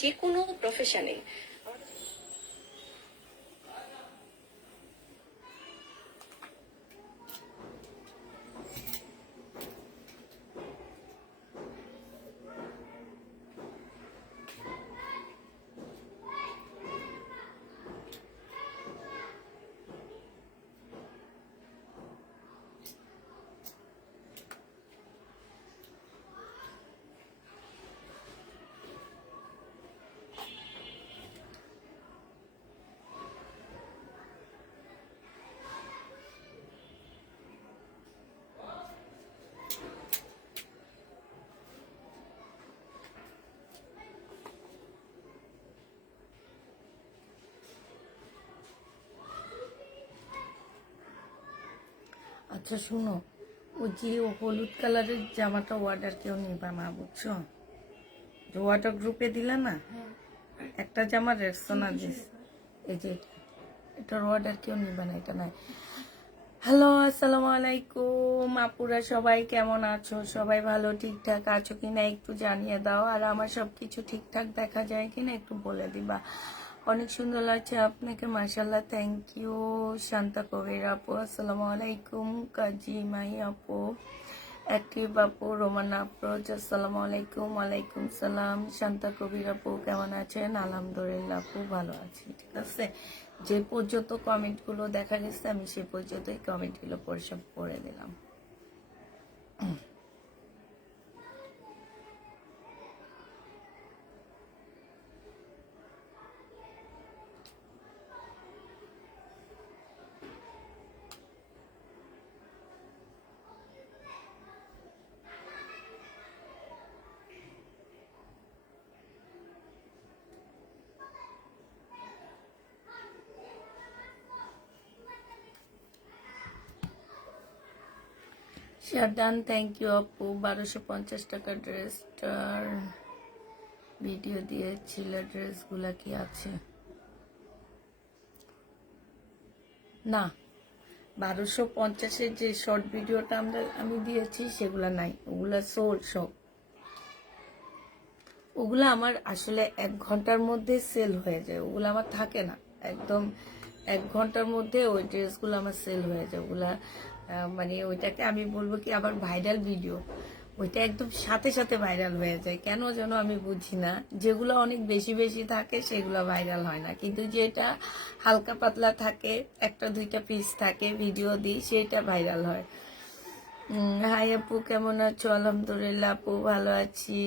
যে কোনো প্রফেশনে। আচ্ছা শুনো, ও যে হলুদ কালারের জামাটা অর্ডার কেউ নিবা না, বুঝছো? যে অর্ডার গ্রুপে দিলে না, একটা জামা রেক্সোনা দিস, এই যে এটার অর্ডার কেউ নিবা না, এটা নাই। হ্যালো, আসসালামু আলাইকুম আপুরা, সবাই কেমন আছো? সবাই ভালো ঠিকঠাক আছো কিনা একটু জানিয়ে দাও। আর আমার সবকিছু ঠিকঠাক দেখা যায় কিনা একটু বলে দিবা। অনেক সুন্দর লাগছে আপনাকে, মাশাআল্লাহ, থ্যাংক ইউ। শান্তা কবির আপু আসসালামু আলাইকুম, কাজী মাই আপু, অ্যাক্টিভ আপু, রোমানা আফরোজ আসসালামু আলাইকুম। ওয়ালাইকুম সালাম। শান্তা কবির আপু কেমন আছেন? আলহামদুলিল্লাহ আপু ভালো আছি। ঠিক আছে, যে পর্যন্ত কমেন্টগুলো দেখা গেছে আমি সে পর্যন্তই কমেন্টগুলো সব পড়ে দিলাম। শারদান থ্যাংক ইউ আপু। 1250 টাকা ড্রেসটার ভিডিও দিয়েছিল, ড্রেসগুলা কি আছে? না, 1250-এর যে শর্ট ভিডিওটা আমি দিয়েছি সেগুলা নাই, ওগুলা সোল্ড সব। ওগুলা আমার আসলে 1 ঘন্টার মধ্যে সেল হয়ে যায়, ওগুলো আমার থাকে না একদম। 1 ঘন্টার মধ্যে ওই ড্রেসগুলো আমার সেল হয়ে যায়। ওগুলা মানে ওইটাকে আমি বলবো কি আবার ভাইরাল ভিডিও, ওইটা একদম সাথে সাথে ভাইরাল হয়ে যায়, কেন যেন আমি বুঝি না। যেগুলো অনেক বেশি বেশি থাকে সেগুলো ভাইরাল হয় না, কিন্তু যেটা হালকা পাতলা থাকে, 1-2টা পিস থাকে, ভিডিও দিই, সেটা ভাইরাল হয়। হাই আপু কেমন আছো? আলহামদুলিল্লাহ আপু ভালো আছি।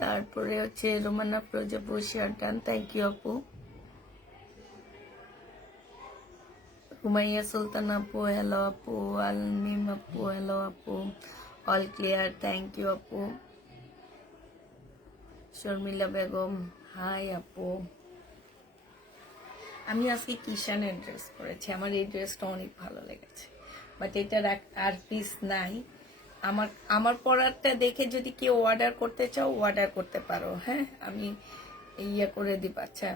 তারপরে হচ্ছে রোমানা প্রজাপু শারদান থ্যাংক ইউ আপু। রুমাইয়া সুলতান আপু হ্যালো আপু। আলমিম আপু হ্যালো আপু। অল ক্লিয়ার থ্যাংক ইউ আপু। শর্মিলা বেগম হাই আপু। আমি আজকে কিষানের ড্রেস পরেছি, আমার এই ড্রেসটা অনেক ভালো লেগেছে, বাট এটার আর পিস নাই। আমার আমার পরারটা দেখে যদি কেউ অর্ডার করতে চাও অর্ডার করতে পারো। হ্যাঁ, আমি ইয়ে করে দিব। আচ্ছা,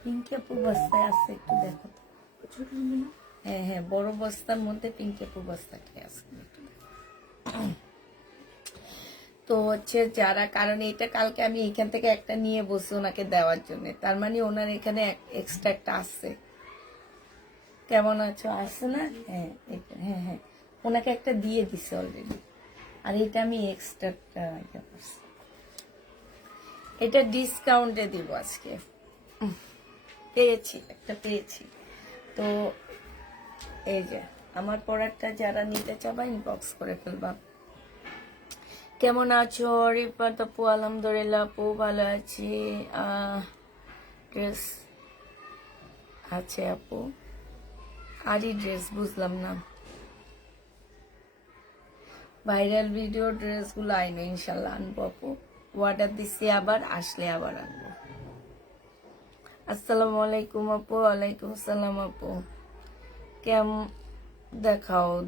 পিঙ্কি আপু বস্তায় আছে, একটু দেখো তো। হ্যাঁ হ্যাঁ, বড় বস্তার মধ্যে পিঙ্কি আপু বস্তাটি আছে, একটু দেখো। তো হচ্ছে যারা, কারণ এটা কালকে আমি এখান থেকে একটা নিয়ে বসে ওনাকে দেওয়ার জন্য, তার মানে ওনার এখানে এক্সট্রা একটা আসছে। কেমন আছো? আসছে না? হ্যাঁ হ্যাঁ হ্যাঁ, ওনাকে একটা দিয়ে দিছে অলরেডি, আর এটা আমি এক্সট্রা করছি। এটা ডিসকাউন্টে দিব আজকে, পেয়েছি একটা পেয়েছি। তো এই যে আমার প্রোডাক্টটা যারা নিতে চাবা ইনবক্স করে ফেলবা। কেমন আছো রিফাত আপু? আলহামদুলিল্লাহ আপু ভালো আছি। ড্রেস আছে আপু, আরই ড্রেস বুঝলাম না। ভাইরাল ভিডিও ড্রেসগুলো আইনো ইনশাল্লাহ, আনবো আপু। অর্ডার দিচ্ছি, আবার আসলে আবার আনবো। আসসালামু আলাইকুম আপু। ওয়ালাইকুম আসসালাম আপু।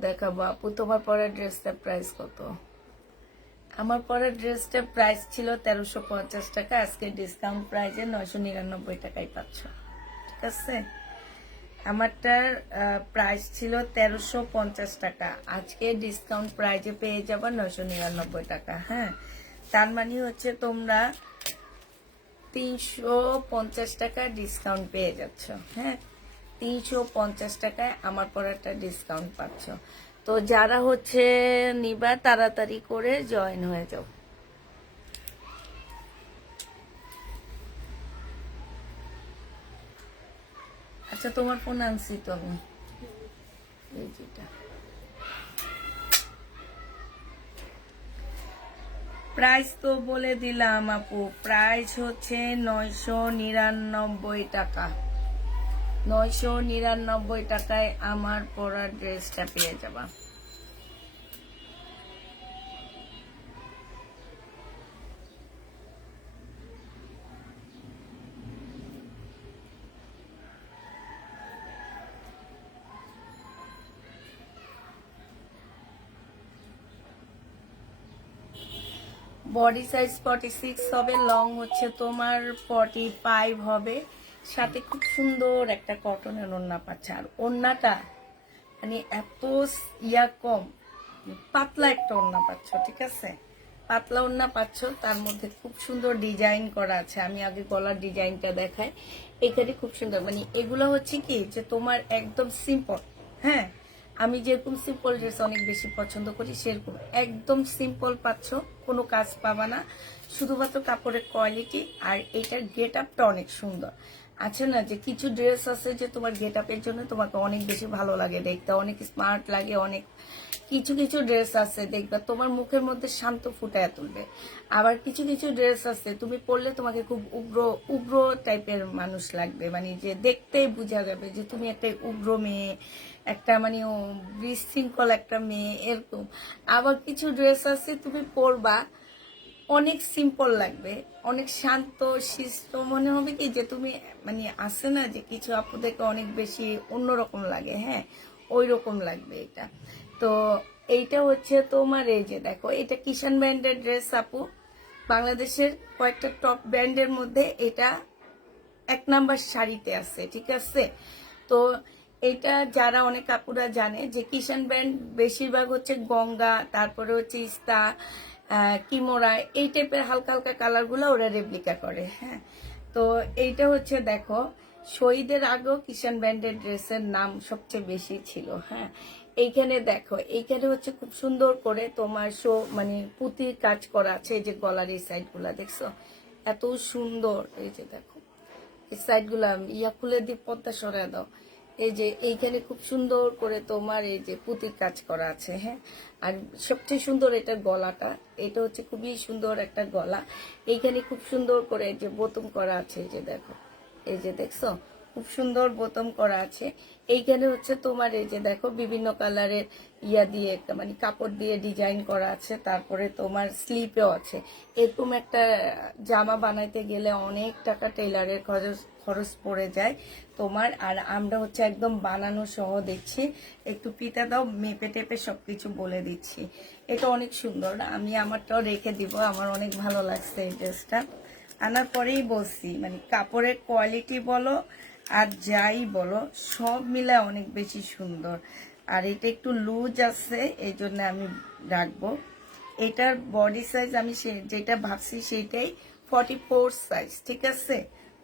দেখাবো আপু। তোমার পরা ড্রেসটার প্রাইস কত? আমার পরা ড্রেসটার প্রাইস ছিল 1350 টাকা, আজকে ডিসকাউন্ট প্রাইজে 999 টাকায় পাচ্ছ। ঠিক আছে, আমারটার প্রাইস ছিল 1350 টাকা, আজকে ডিসকাউন্ট প্রাইজে পেয়ে যাবা 999 টাকা। হ্যাঁ, তার মানে হচ্ছে তোমরা 350 টাকা ডিসকাউন্ট পেয়ে যাচ্ছ। হ্যাঁ, 350 টাকায় আমার পরাটা ডিসকাউন্ট পাচ্ছ। তো যারা হচ্ছে নিবা তাড়াতাড়ি করে জয়েন হয়ে যাও। আচ্ছা, তোমার ফোন আনছি তো আমি, এই যেটা। প্রাইস তো বলে দিলাম আপু, প্রাইস হচ্ছে 999 টাকা। 999 টাকায় আমার পরা ড্রেসটা পেয়ে যাবা। বডি সাইজ 46 হবে, লং হচ্ছে তোমার 45 হবে, সাথে খুব সুন্দর একটা কটনের ওড়না পাচ্ছে। আর ওড়নাটা মানে এত কম, পাতলা একটা ওড়না পাচ্ছ, ঠিক আছে, পাতলা ওড়না পাচ্ছ, তার মধ্যে খুব সুন্দর ডিজাইন করা আছে। আমি আগে গলার ডিজাইনটা দেখাই, এখানে খুব সুন্দর, মানে এগুলো হচ্ছে কি যে তোমার একদম সিম্পল। হ্যাঁ, আমি যেরকম সিম্পল ড্রেস অনেক বেশি পছন্দ করি, সেরকম একদম সিম্পল পাচ্ছ, কোনো কাজ পাবা না, শুধুমাত্র কাপড়ের কোয়ালিটি। আর এটার গেট আপটা অনেক সুন্দর। আছে না যে কিছু ড্রেস আছে যে তোমার গেট আপের জন্য তোমাকে অনেক বেশি ভালো লাগে দেখতে, অনেক স্মার্ট লাগে, অনেক কিছু কিছু ড্রেস আছে দেখবা তোমার মুখের মধ্যে শান্ত ফুটায় তুলবে। আবার কিছু কিছু ড্রেস আছে তুমি পরলে তোমাকে খুব উগ্র উগ্র টাইপের মানুষ লাগবে, মানে যে দেখতেই বোঝা যাবে যে তুমি একটা উগ্র মেয়ে, একটা মানে বিশৃঙ্খল একটা মেয়ে, এরকম। আবার কিছু ড্রেস আছে তুমি পরবা অনেক সিম্পল লাগবে, অনেক শান্ত শিষ্ট মনে হবে কি যে তুমি মানে আসে না যে কিছু আপুদেরকে অনেক বেশি অন্যরকম লাগে। হ্যাঁ, ওই রকম লাগবে এটা। তো এইটা হচ্ছে তোমার, এই যে দেখো, এটা কিষান ব্র্যান্ডের ড্রেস আপু, বাংলাদেশের কয়েকটা টপ ব্র্যান্ডের মধ্যে এটা 1 নাম্বার শাড়িতে আছে, ঠিক আছে। তো এটা যারা অনেক আপুরা জানে যে কিষান ব্র্যান্ড বেশিরভাগ হচ্ছে গঙ্গা, তারপরে হচ্ছে ইস্তা, কিমোরা, এই টাইপের হালকা হালকা কালারগুলো ওরা রেপ্লিকা করে। হ্যাঁ, তো এইটা হচ্ছে দেখো, শহীদের আগেও কিষান ব্র্যান্ডের ড্রেসের নাম সবচেয়ে বেশি ছিল। হ্যাঁ, এইখানে দেখো, এইখানে হচ্ছে খুব সুন্দর করে তোমার মানে পুঁতির কাজ করা আছে। এই যে গলার এই সাইড গুলা দেখছো এত সুন্দর, এই যে দেখো এই সাইড গুলা খুলে দিয়ে পর্দা সরাই দাও। এই যে এইখানে খুব সুন্দর করে তোমার এই যে পুঁতির কাজ করা আছে। হ্যাঁ, আর সবচেয়ে সুন্দর এটা গলাটা, এটা হচ্ছে খুবই সুন্দর একটা গলা। এইখানে খুব সুন্দর করে যে বোতাম করা আছে, এই যে দেখো, এই যে দেখছো খুব সুন্দর বোতাম করা আছে। এইখানে হচ্ছে তোমার এই যে দেখো বিভিন্ন কালারের দিয়ে একটা মানে কাপড় দিয়ে ডিজাইন করা আছে। তারপরে তোমার স্লিপেও আছে। এরকম একটা জামা বানাইতে গেলে অনেক টাকা টেইলারের খরচ পড়ে যায় তোমার। আর আমরা হচ্ছে একদম বানানো সহ দিচ্ছি, একটু পিতা দাও, মেপে টেপে সবকিছু বলে দিচ্ছি। এটা অনেক সুন্দর, আমি আমারটাও রেখে দিব, আমার অনেক ভালো লাগছে এই ড্রেসটা। আনার পরেই বলছি মানে কাপড়ের কোয়ালিটি বলো আর যাই বলো সব মিলে অনেক বেশি সুন্দর। আর এটা একটু লুজ আছে, এই জন্য আমি রাখবো। এটার বডি সাইজ আমি যেটা ভাবছি সেটাই 44 সাইজ, ঠিক আছে।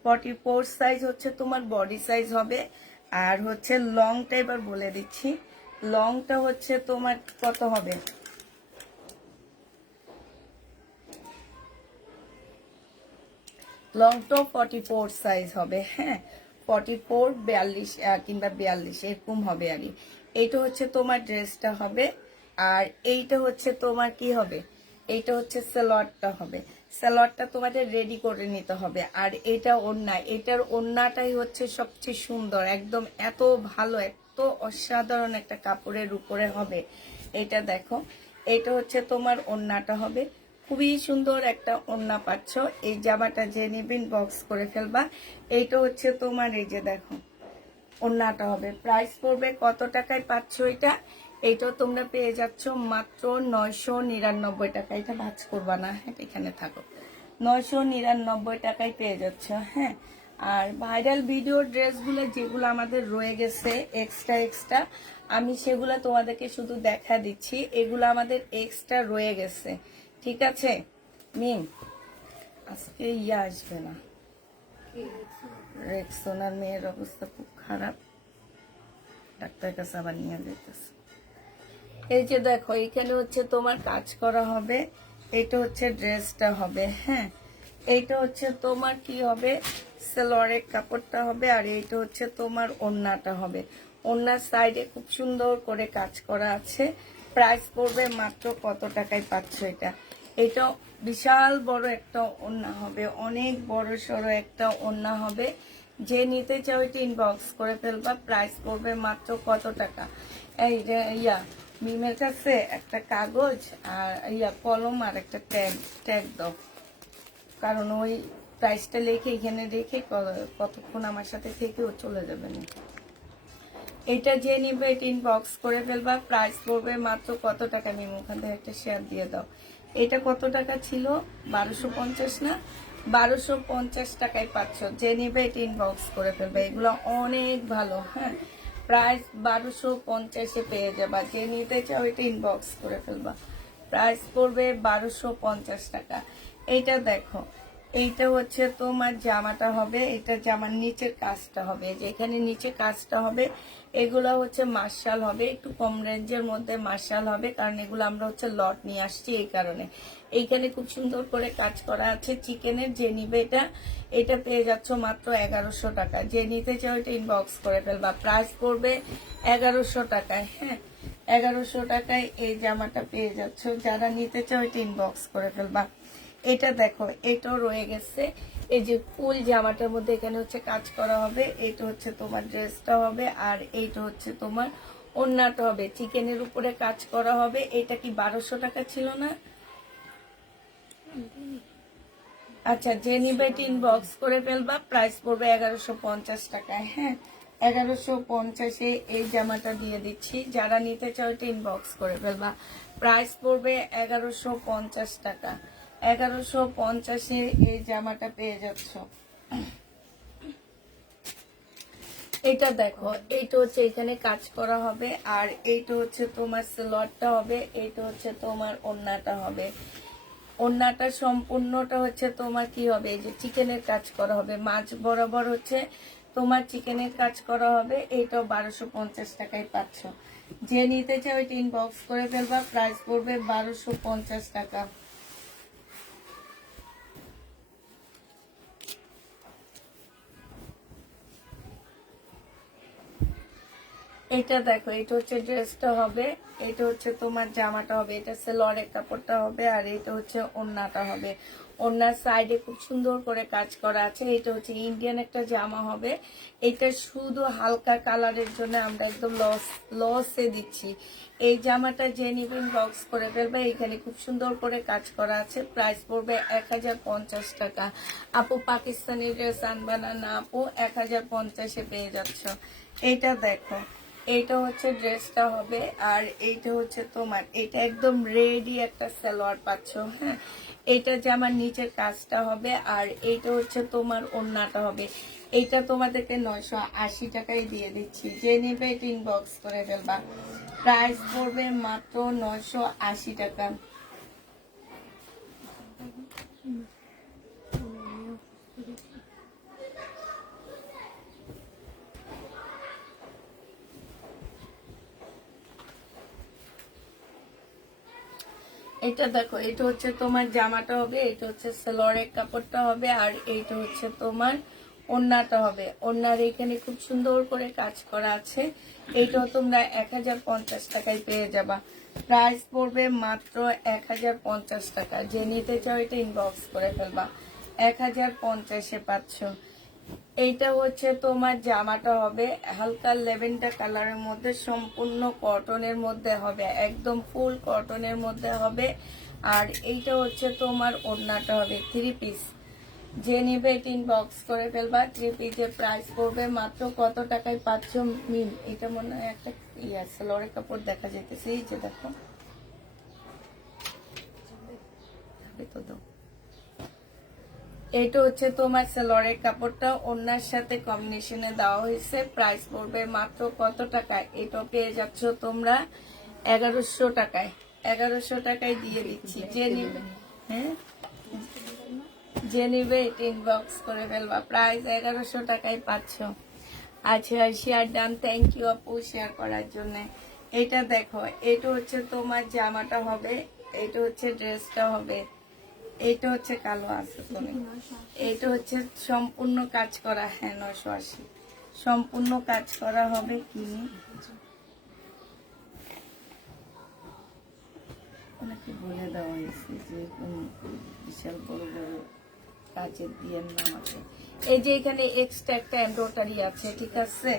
44 সাইজ হচ্ছে তোমার বডি সাইজ হবে। আর হচ্ছে লংটা এবার বলে দিচ্ছি, লংটা হচ্ছে তোমার কত হবে, লংটা 44 সাইজ হবে। হ্যাঁ, 44, 42 কিংবা 42 এরকম হবে। আর এইটা হচ্ছে তোমার ড্রেসটা হবে। আর এইটা হচ্ছে তোমার কি হবে, এইটা হচ্ছে সালোয়ারটা হবে। সালোয়ারটা তোমাদের রেডি করে নিতে হবে। আর এটা ওড়না, এটার ওড়নাটাই হচ্ছে সবচেয়ে সুন্দর, একদম এত ভালো, এত অসাধারণ একটা কাপড়ের উপরে হবে। এটা দেখো, এটা হচ্ছে তোমার ওড়নাটা হবে, খুবই সুন্দর একটা ওড়না পাচ্ছ। এই জামাটা যে নেবেন বক্স করে ফেলবা। এইটা হচ্ছে তোমার এই যে দেখো ওড়নাটা হবে। প্রাইস পড়বে কত টাকায় পাচ্ছ এটা, এইটাও তোমরা পেয়ে যাচ্ছ মাত্র 999 টাকা। এটা ভাজ করবা না, হ্যাঁ এখানে থাকো, 999 টাকায় পেয়ে যাচ্ছ। হ্যাঁ, আর ভাইরাল ভিডিও ড্রেসগুলো যেগুলো আমাদের রয়ে গেছে এক্সট্রা, আমি সেগুলো তোমাদেরকে শুধু দেখা দিচ্ছি, এগুলো আমাদের এক্সট্রা রয়ে গেছে, ঠিক আছে। মিম আজকে আসবে না, রেক্সোনার মেয়ের অবস্থা খুব খারাপ, ডাক্তার কাছে আবার নিয়ে যেতেছে। এই যে দেখো এখানে হচ্ছে তোমার কাজ করা হবে, এটা হচ্ছে ড্রেসটা হবে, হ্যাঁ এইটা হচ্ছে তোমার কি হবে, সালোয়ারের কাপড়টা হবে, আর এইটা হচ্ছে তোমার ওড়নাটা হবে। ওড়নার সাইডে খুব সুন্দর করে কাজ করা আছে। প্রাইস পড়বে মাত্র কত টাকায় পাচ্ছ এটা? এটা বিশাল বড় একটা ওড়না হবে, অনেক বড় সড়ো একটা ওড়না হবে। যে নিতে চাও এটা ইনবক্স করে ফেলবা। প্রাইস পড়বে মাত্র কত টাকা? এই যে মিমের কাছে একটা কাগজ আর কলম আর একটা ট্যাগ দাও, কারণ ওই প্রাইসটা লিখে এখানে রেখে কতক্ষণ আমার সাথে থেকে ও চলে যাবে না। এটা যে নিবে এটা ইনবক্স করে ফেলবা। প্রাইস পড়বে মাত্র কত টাকা? মিম ওখান থেকে একটা শেয়ার দিয়ে দাও। এটা কত টাকা ছিল? 1250 না? 1250 টাকায় পাচ্ছ। যে নিবে এটা ইনবক্স করে ফেলবে। এগুলো অনেক ভালো, হ্যাঁ প্রাইস 1250-এ পেয়ে যাবা। যে নিতে চাও এটা ইনবক্স করে ফেলবা। প্রাইস পড়বে 1250 টাকা। এইটা দেখো, এইটা হচ্ছে তোমার জামাটা হবে, এটা জামার নিচের কাজটা হবে, যেখানে নিচে কাজটা হবে এগুলো হচ্ছে মার্শাল হবে, একটু কম রেঞ্জের মধ্যে মার্শাল হবে, কারণ এগুলো আমরা হচ্ছে লট নিয়ে আসছি এই কারণে। এইখানে খুব সুন্দর করে কাজ করা আছে চিকেনের। যে নিবে এটা পেয়ে যাচ্ছ মাত্র 1100 টাকা। যে নিতে চাও এটা ইনবক্স করে ফেলবা। প্রাইস পড়বে 1100 টাকায়, হ্যাঁ 1100 টাকায় এই জামাটা পেয়ে যাচ্ছ। যারা নিতে চাও এটা ইনবক্স করে ফেলবা। এটা দেখো, এটাও রয়ে গেছে। এই যে ফুল জামাটার মধ্যে এখানে হচ্ছে কাজ করা হবে, এটা হচ্ছে তোমার ড্রেসটা হবে, আর এইটা হচ্ছে তোমার ওড়নাটা হবে। চিকেনের উপরে কাজ করা হবে। এটা কি 1200 টাকা ছিল না? আচ্ছা, যে নিবে ইনবক্স করে ফেলবা। প্রাইস পড়বে 1150 টাকায়, হ্যাঁ 1150-এ এই জামাটা দিয়ে দিচ্ছি। যারা নিতে চাও এটা ইনবক্স করে ফেলবা। প্রাইস পড়বে 1150 টাকা। 1150-এ এই জামাটা পেয়ে যাচ্ছ। এটা দেখো, এইটা হচ্ছে এখানে কাজ করা হবে, আর এইটা হচ্ছে তোমার সালোয়ারটা হবে, এইটা হচ্ছে তোমার ওড়নাটা হবে। ওড়নাটা সম্পূর্ণটা হচ্ছে তোমার কি হবে, এই যে চিকেনের কাজ করা হবে, মাছ বরাবর হচ্ছে তোমার চিকেনের কাজ করা হবে। এইটাও 1250 টাকায় পাচ্ছ। যে নিতে চাও এটা ইনবক্স করে ফেলবা। প্রাইস পড়বে 1250 টাকা। এটা দেখো, এটা হচ্ছে ড্রেসটা হবে, এটা হচ্ছে তোমার জামাটা হবে, এটা সালোয়ারের কাপড়টা হবে, আর এটা হচ্ছে ওড়নাটা হবে। ওড়নার সাইডে খুব সুন্দর করে কাজ করা আছে। এটা হচ্ছে ইন্ডিয়ান একটা জামা হবে। এটা শুধু হালকা কালারের জন্য আমরা একদম লসে দিচ্ছি। এই জামাটা যে নিবেন বক্স করে ফেলবে। এখানে খুব সুন্দর করে কাজ করা আছে। প্রাইস পড়বে 1050 টাকা। আপু পাকিস্তানি ড্রেস আনবা না আপু? 1050-এ পেয়ে যাচ্ছ। এটা দেখো, এইটা হচ্ছে ড্রেসটা হবে, আর এইটা হচ্ছে তোমার, এটা একদম রেডি একটা সালোয়ার পাচ্ছ, হ্যাঁ এইটা জামার নিচের কাজটা হবে, আর এইটা হচ্ছে তোমার ওড়নাটা হবে। এইটা তোমাদেরকে 980 টাকায় দিয়ে দিচ্ছি। যে নেবে এটা ইনবক্স করে ফেলবা। প্রাইস পড়বে মাত্র 980 টাকা। এটা দেখো, এটা হচ্ছে তোমার জামাটা হবে, এটা হচ্ছে সালোয়ারের কাপড়টা হবে, আর এইটা হচ্ছে তোমার ওড়নাটা হবে। ওড়নার এখানে খুব সুন্দর করে কাজ করা আছে। এইটাও তোমরা 1050 টাকায় পেয়ে যাবা। প্রাইস পড়বে মাত্র 1050 টাকা। যে নিতে চাও এটা ইনবক্স করে ফেলবা। 1050-এ পাচ্ছ। এইটা হচ্ছে তোমার জামাটা হবে হালকা ল্যাভেন্ডার কালারের মধ্যে, সম্পূর্ণ কটনের মধ্যে হবে, একদম ফুল কটনের মধ্যে হবে। আর এইটা হচ্ছে তোমার ওড়নাটা হবে 3 পিস। যে নিবে এটা ইনবক্স করে ফেলবা। 3 পিসের প্রাইস পড়বে মাত্র কত টাকায় পাচ্ছ মিম? এটা মনে হয় একটা সালোয়ারের কাপড় দেখা যেতেছে, এই যে দেখো তো দাও। এটা হচ্ছে তোমার সালোয়ারের কাপড়টা ওড়নার সাথে কম্বিনেশনে দেওয়া হয়েছে। প্রাইস পড়বে মাত্র কত টাকায়? এটা পেয়ে যাচ্ছ তোমরা 1100 টাকায়। 1100 টাকায় দিয়ে দিচ্ছি। যে নিবে, হ্যাঁ যে নিবে এটা ইনবক্স করে ফেলবা। প্রাইস 1100 টাকায় পাচ্ছ। আচ্ছা শেয়ার ডান, থ্যাংক ইউ আপু শেয়ার করার জন্য। এটা দেখো, এটা হচ্ছে তোমার জামাটা হবে, এটা হচ্ছে ড্রেসটা হবে, এটা হচ্ছে কালো আছে তুমি, এটা হচ্ছে সম্পূর্ণ কাজ করা। হ্যাঁ 980 সম্পূর্ণ কাজ করা হবে। কি ওনাকে বলে দেওয়া হয়েছে যে বিশাল বড় বড় কাজের দিয়ে নামাতে। এই যে এখানে এক্সট্রা একটা এমব্রয়ডারি আছে, ঠিক আছে।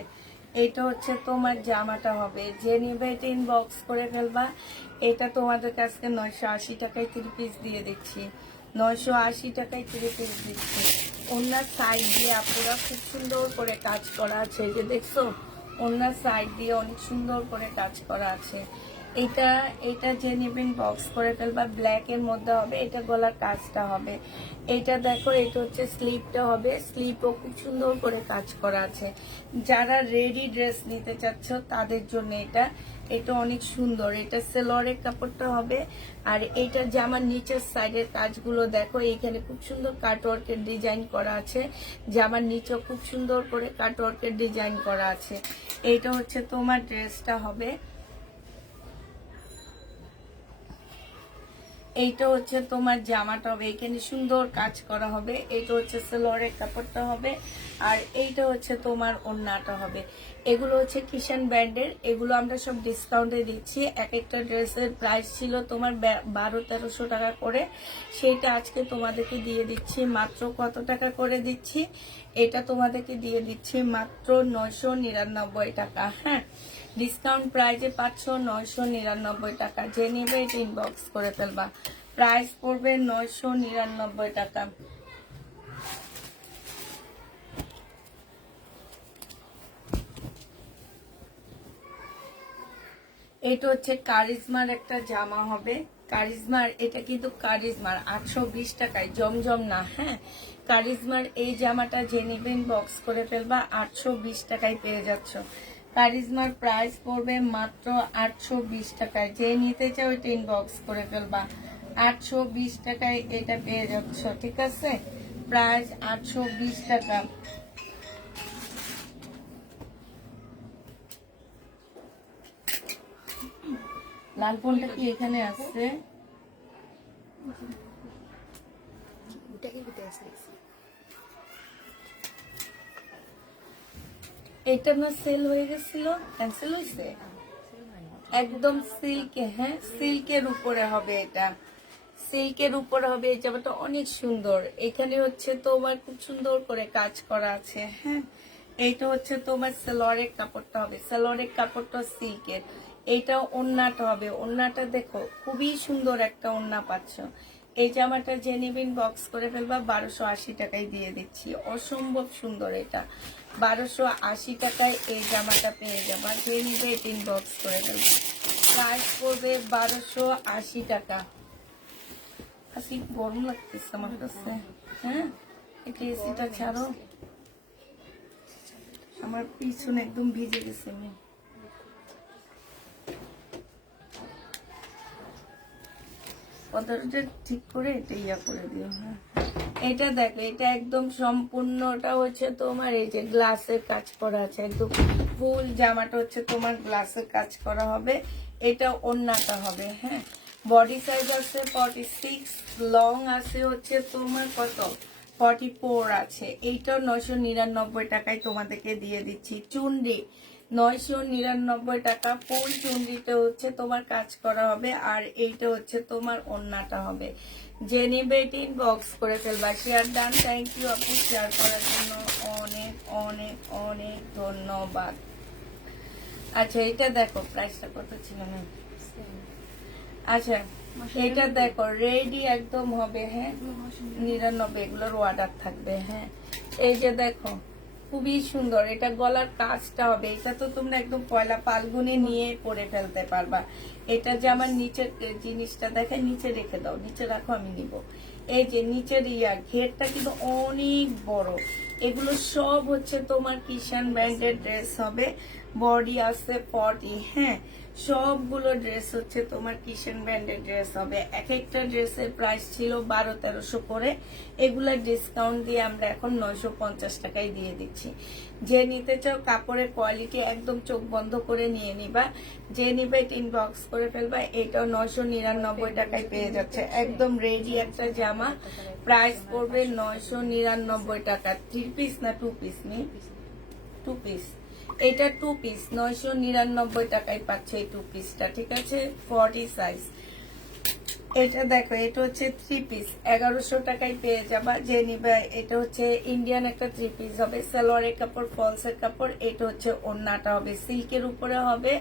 এটা হচ্ছে তোমার জামাটা হবে, যে নিবে এটা ইনবক্স করে ফেলবা। এটা তোমাদের কাছে 980 টাকায় 3 পিস দিয়ে দিচ্ছি, 980 টাকায় 3 পিস দিচ্ছি। ওনার সাইড দিয়ে আপুরা খুব সুন্দর করে কাজ করা আছে, এই যে দেখছো ওনার সাইড দিয়ে অনেক সুন্দর করে কাজ করা আছে। এটা এটা যে নেবেন বক্স করে ফেলবা, ব্ল্যাক এর মধ্যে হবে। এটা গলার কাজটা হবে। এটা দেখো, এটা হচ্ছে স্লিপটা হবে, স্লিপও খুব সুন্দর করে কাজ করা আছে। যারা রেডি ড্রেস নিতে চাচ্ছ তাদের জন্য এটা এটা অনেক সুন্দর। এটা সেলোয়ারের কাপড়টা হবে। আর এটা জামার নিচের সাইডের কাজগুলো দেখো, এইখানে খুব সুন্দর কাটওয়ার্কের ডিজাইন করা আছে। জামার নিচেও খুব সুন্দর করে কাটওয়ার্কের ডিজাইন করা আছে। এটা হচ্ছে তোমার ড্রেসটা হবে। এইটা হচ্ছে তোমার জামাটা হবে, এখানে সুন্দর কাজ করা হবে। এইটা হচ্ছে সেলোয়ারের কাপড়টা হবে। আর এইটা হচ্ছে তোমার ওড়নাটা হবে। এগুলো হচ্ছে কিষান ব্র্যান্ডের, এগুলো আমরা সব ডিসকাউন্টে দিচ্ছি। এক একটা ড্রেসের প্রাইস ছিল তোমার 1200-1300 টাকা করে, সেইটা আজকে তোমাদেরকে দিয়ে দিচ্ছি মাত্র কত টাকা করে দিচ্ছি, এটা তোমাদেরকে দিয়ে দিচ্ছি মাত্র 999 টাকা। হ্যাঁ, ডিসকাউন্ট প্রাইজে পাচ্ছ 999 টাকা। যে নেবে এটা ইনবক্স করে ফেলবা। প্রাইস পড়বে 999 টাকা। এটা হচ্ছে কারিজমার একটা জামা হবে, কারিজমার। এটা কিন্তু কারিজমার 820 টাকায়, জমজম না। হ্যাঁ, কারিজমার এই জামাটা যে নেবেন বক্স করে ফেলবা, 820 টাকায় পেয়ে যাচ্ছ। কারিজমার প্রাইস পড়বে মাত্র 820 টাকায়। যে নিতে চাও এটা ইনবক্স করে ফেলবা, 820 টাকায় এটা পেয়ে যাচ্ছ, ঠিক আছে। প্রাইস 820 টাকা। লাল ফোনটা কি এখানে আছে? এটা না সেল হয়ে গেছিল, ক্যান্সেল হয়েছে। একদম সিল্কে, হ্যাঁ সিল্কের উপরে হবে, এটা সিল্কের উপরে হবে। এই জামাটা অনেক সুন্দর, এখানে হচ্ছে তোমার খুব সুন্দর করে কাজ করা আছে। হ্যাঁ, এইটা হচ্ছে তোমার সালোয়ারের কাপড়টা হবে, সালোয়ারের কাপড়টা সিল্কের। এইটা ওড়নাটা হবে, ওড়নাটা দেখো খুবই সুন্দর একটা ওড়না পাচ্ছ। এই জামাটা যে নিবেন বক্স করে ফেলবা, 1280 টাকায় দিয়ে দিচ্ছি। অসম্ভব সুন্দর, এটা 1280 টাকায় এই জামাটা পেয়ে যাবা। যে নিবে এটা ইনবক্স করে ফেলবা। প্রাইস পড়বে 1280 টাকা। আজকে গরম লাগতেছে আমার কাছে। হ্যাঁ, এটা এসিটা ছাড়ো, আমার পিছনে একদম ভিজে গেছে। পদার্থটা ঠিক করে এটা ইয়া করে দিও। হ্যাঁ, এটা দেখো, এটা একদম সম্পূর্ণটা হচ্ছে তোমার এই যে গ্লাসের কাজ করা আছে, একদম ফুল জামাটা হচ্ছে তোমার গ্লাসের কাজ করা হবে। এটা ওড়নাটা হবে। হ্যাঁ, বডি সাইজ আছে 46, লং আছে হচ্ছে তোমার কত 44 আছে। এইটাও 999 টাকায় তোমাদেরকে দিয়ে দিচ্ছি। চুনরি 999 টাকা, ফুল চুনরিতে হচ্ছে তোমার কাজ করা হবে। আর এইটা হচ্ছে তোমার ওড়নাটা হবে। যে নিবে এটা ইনবক্স করে ফেলবা। শেয়ার ডান, থ্যাংক ইউ আপু শেয়ার করার জন্য, অনেক অনেক অনেক ধন্যবাদ। আচ্ছা, এটা দেখো প্রাইসটা কত ছিল না। আচ্ছা, এটা দেখো রেডি একদম হবে। হ্যাঁ, 99 এগুলোর অর্ডার থাকবে। হ্যাঁ, এই যে দেখো খুবই সুন্দর, এটা গলার কাজটা হবে। এটা তো তোমরা একদম পয়লা ফাল্গুনে নিয়ে পরে ফেলতে পারবা। এটা যে আমার নিচের জিনিসটা দেখে, নিচে রেখে দাও, নিচে রাখো, আমি নিব। এই যে নিচের ঘেরটা কিন্তু অনেক বড়। এগুলো সব হচ্ছে তোমার কিষান ব্র্যান্ডের ড্রেস হবে। বডি আছে 40। হ্যাঁ, সবগুলো ড্রেস হচ্ছে তোমার কিষান ব্র্যান্ডের ড্রেস হবে। এক একটা ড্রেসের প্রাইস ছিল 1200-1300 করে, এগুলা ডিসকাউন্ট দিয়ে আমরা এখন 950 টাকায় দিয়ে দিচ্ছি। যে নিতে চাও কাপড়ের কোয়ালিটি একদম চোখ বন্ধ করে নিয়ে নিবা, যে নিবে ইনবক্স করে ফেলবা। এটাও 999 টাকায় পেয়ে যাচ্ছে, একদম রেডি একটা জামা। প্রাইস পড়বে 999 টাকা। 3 পিস না 2 পিস? নেই 2 পিস। এটা 2 পিস 999 টাকায় পাচ্ছে এই 2 পিসটা, ঠিক আছে? 40 সাইজ। এটা দেখো, এটা হচ্ছে 3 পিস 1100 টাকায় পেয়ে যাবা, যে নিবে। এটা হচ্ছে ইন্ডিয়ান একটা 3 পিস হবে, সালোয়ারের কাপড়, ফলসের কাপড়। এটা হচ্ছে ওড়নাটা হবে সিল্কের উপরে হবে,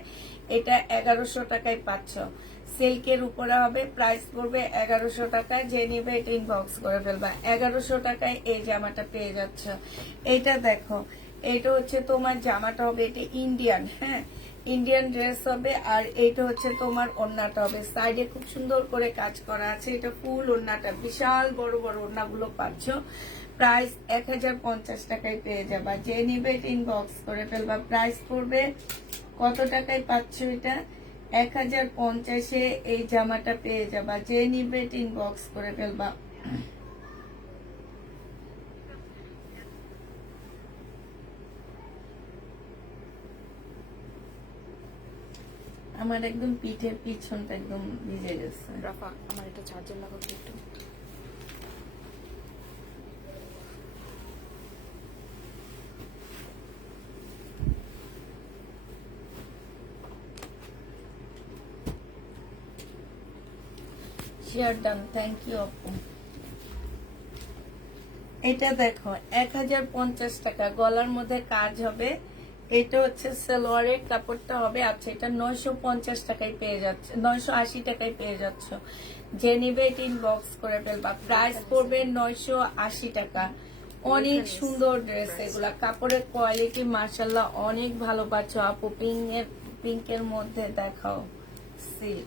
এটা 1100 টাকায় পাচ্ছ। সিল্কের উপরে হবে, প্রাইস পড়বে 1100 টাকা। যে নিবে এটা ইনবক্স করে ফেলবা। 1100 টাকায় এই জামাটা পেয়ে যাচ্ছ। এটা দেখো, এটা হচ্ছে তোমার জামাটা হবে, এটা ইন্ডিয়ান, হ্যাঁ ইন্ডিয়ান ড্রেস হবে। আর এইটা হচ্ছে তোমার ওড়নাটা হবে, সাইডে খুব সুন্দর করে কাজ করা আছে। এটা ফুল ওড়নাটা, বিশাল বড় বড় ওড়নাগুলো পাচ্ছ। প্রাইস 1050 টাকায় পেয়ে যাবা। যে নিবে এটা ইনবক্স করে ফেলবা। প্রাইস পড়বে কত টাকায় পাচ্ছ এটা? 1050-এ এই জামাটা পেয়ে যাবা। যে নিবে এটা ইনবক্স করে ফেলবা। আমার একদম পিঠের পিছনটা একদম ভিজে গেছে। রাফা, আমার এটা চার্জার লাগাবো একটু। শেয়ার ডান, থ্যাংক ইউ আপু। এটা দেখো 1050 টাকা, গলার মধ্যে কাজ হবে। এটা হচ্ছে সালোয়ারের কাপড়টা হবে। আচ্ছা, এটা 950 টাকায় পেয়ে যাচ্ছে, 980 টাকায় পেয়ে যাচ্ছ। যে নিবে এটা ইনবক্স করে ফেলবা। প্রাইস পড়বে 980 টাকা। অনেক সুন্দর ড্রেস এগুলা, কাপড়ের কোয়ালিটি মাশাআল্লাহ অনেক ভালো পাচ্ছ আপু। পিঙ্কের মধ্যে দেখাও সিল্ক,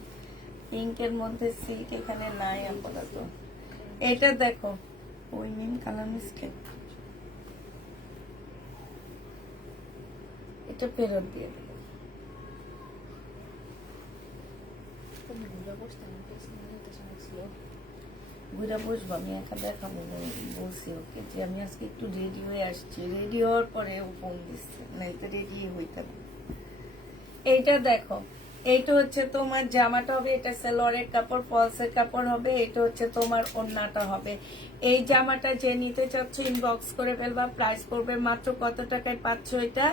পিঙ্কের মধ্যে সিল্ক এখানে নাই আপাতত। এটা দেখো, ওই মিন কালার মিস্টেক, এটা ফেরত দিয়ে দিল। ঘুরে বসবো, আমি একা দেখাবো বলছি ওকে যে আমি আজকে একটু রেডি হয়ে আসছি। রেডি হওয়ার পরে ও ফোন দিচ্ছে, নাই তো রেডি হইতাম। এইটা দেখো, এইটা হচ্ছে তোমার জামাটা হবে, এটা সালোয়ারের কাপড়, ফলসের কাপড় হবে। এটা হচ্ছে তোমার ওড়নাটা হবে। এই জামাটা যে নিতে চাচ্ছ ইনবক্স করে ফেলবা। প্রাইস পড়বে মাত্র কত টাকায় পাচ্ছ এটা?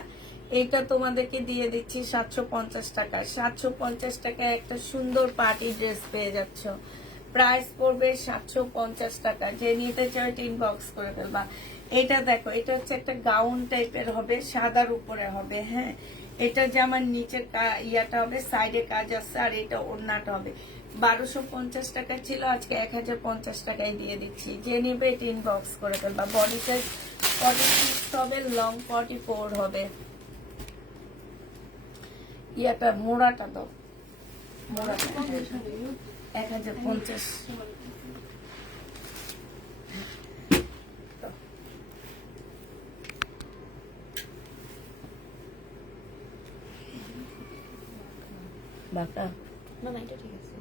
এইটা তোমাদেরকে দিয়ে দিচ্ছি 750 টাকা। 750 টাকায় একটা সুন্দর পার্টি ড্রেস পেয়ে যাচ্ছ। প্রাইস পড়বে 750 টাকা। যে নিতে চাও এটা ইনবক্স করে ফেলবা। এটা দেখো, এটা হচ্ছে একটা গাউন টাইপের হবে, সাদার উপরে হবে, হ্যাঁ। এটা জামার নিচে ইয়াটা হবে, সাইডে কাজ আছে। আর এটা ওড়নাটা হবে। 1250 টাকা ছিল, আজকে 1050 টাকায় দিয়ে দিচ্ছি। যে নিবে এটা ইনবক্স করে ফেলবা। বডি সাইজ 46 হবে, লং 44 হবে। ইয়াটা মোড়াটা দাও, মোড়াটা 1050। বাটা না না, এটা ঠিক আছে।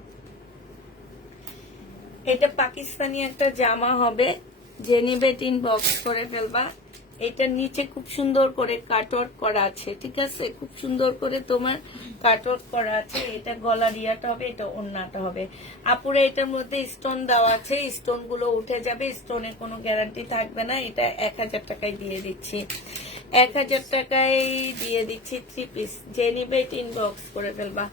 এটা পাকিস্তানি একটা জামা হবে, যে নিবে ইনবক্স করে ফেলবা। এটা নিচে খুব সুন্দর করে কাটওয়ার্ক করা আছে, ঠিক আছে? খুব সুন্দর করে তোমার কাটওয়ার্ক করা আছে। এটা গলার ইয়াটা হবে, এটা ওড়নাটা হবে। আপুরে এটার মধ্যে স্টোন দেওয়া আছে, স্টোন গুলো উঠে যাবে, স্টোনের কোনো গ্যারান্টি থাকবে না। এটা 1000 টাকায় দিয়ে দিচ্ছি, 1000 টাকায় দিয়ে দিচ্ছি 3 পিস। যে নিবে এটা ইনবক্স করে ফেলবা।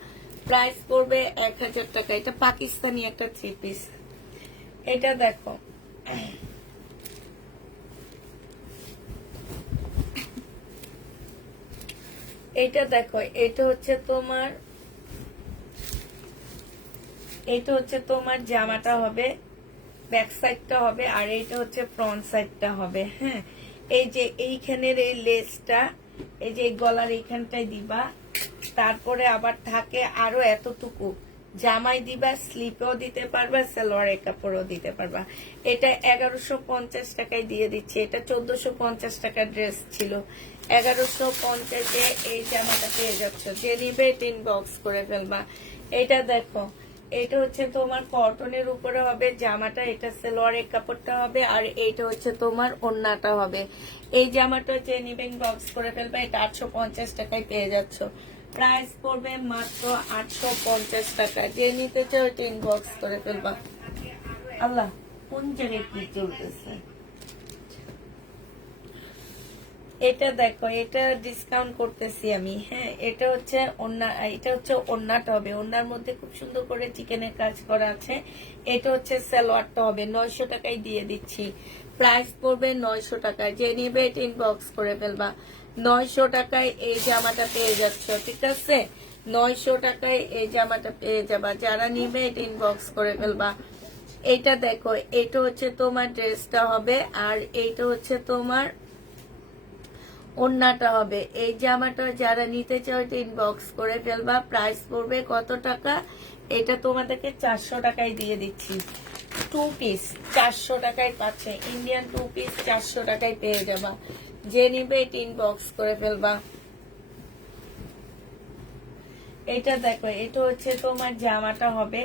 প্রাইস পড়বে 1000 টাকা। এটা পাকিস্তানি একটা 3 পিস। এটা দেখো, এটা দেখো, এটা হচ্ছে তোমার জামাটা হবে, ব্যাক সাইডটা হবে। আর এইটা হচ্ছে ফ্রন্ট সাইডটা হবে, হ্যাঁ। এই যে এইখানের এই লেসটা, এই যে গলার এইখানটায় দিবা। তারপরে আবার থাকে আরো এতটুকু, জামাই দিবা, স্লিপেও দিতে পারবা, সালোয়ারের কাপড়ও দিতে পারবা। এটা 1150 টাকায় দিয়ে দিচ্ছে। এটা 1450 টাকার ড্রেস ছিল, 1150-এ এই জামাটা পেয়ে যাচ্ছ। যে নিবে ইনবক্স করে ফেলবা। এটা দেখো, এটা হচ্ছে তোমার কটনের উপরে হবে জামাটা, এটা সালোয়ারের কাপড়টা হবে, আর এইটা হচ্ছে তোমার ওড়নাটা হবে। এই জামাটা যে নিবেন বক্স করে ফেলবা। এটা 850 টাকায় পেয়ে যাচ্ছ। প্রাইস পড়বে মাত্র 850 টাকা। যে নিতে চাও এটা ইনবক্স করে ফেলবা। আল্লাহ, কোন জায়গায় কি চলতেছে? এটা দেখো, এটা ডিসকাউন্ট করতেছি আমি। হ্যাঁ, এটা হচ্ছে ওড়না, এটা হচ্ছে ওড়নাটা হবে। ওড়নার মধ্যে খুব সুন্দর করে চিকেনের কাজ করা আছে। এটা হচ্ছে সালোয়ারটা হবে। 900 টাকায় দিয়ে দিচ্ছি। প্রাইস পড়বে 900 টাকায়। যে নিবে এটা ইনবক্স করে ফেলবা। 900 টাকায় এই জামাটা পেয়ে যাচ্ছ, ঠিক আছে? 900 টাকায় এই জামাটা পেয়ে যাবা। যারা নিবে এটা ইনবক্স করে ফেলবা। এইটা দেখো, এটা হচ্ছে তোমার ড্রেসটা হবে, আর এইটা হচ্ছে তোমার ওড়নাটা হবে। এই জামাটা যারা নিতে চাও এটা ইনবক্স করে ফেলবা। প্রাইস পড়বে কত টাকা? এটা তোমাদেরকে 400 টাকায় দিয়ে দিচ্ছি। 2 পিস 400 টাকায় পাচ্ছে। ইন্ডিয়ান 2 পিস 400 টাকায় পেয়ে যাবা। যে নিবে এটা ইনবক্স করে ফেলবা। এটা দেখো, এটা হচ্ছে তোমার জামাটা হবে।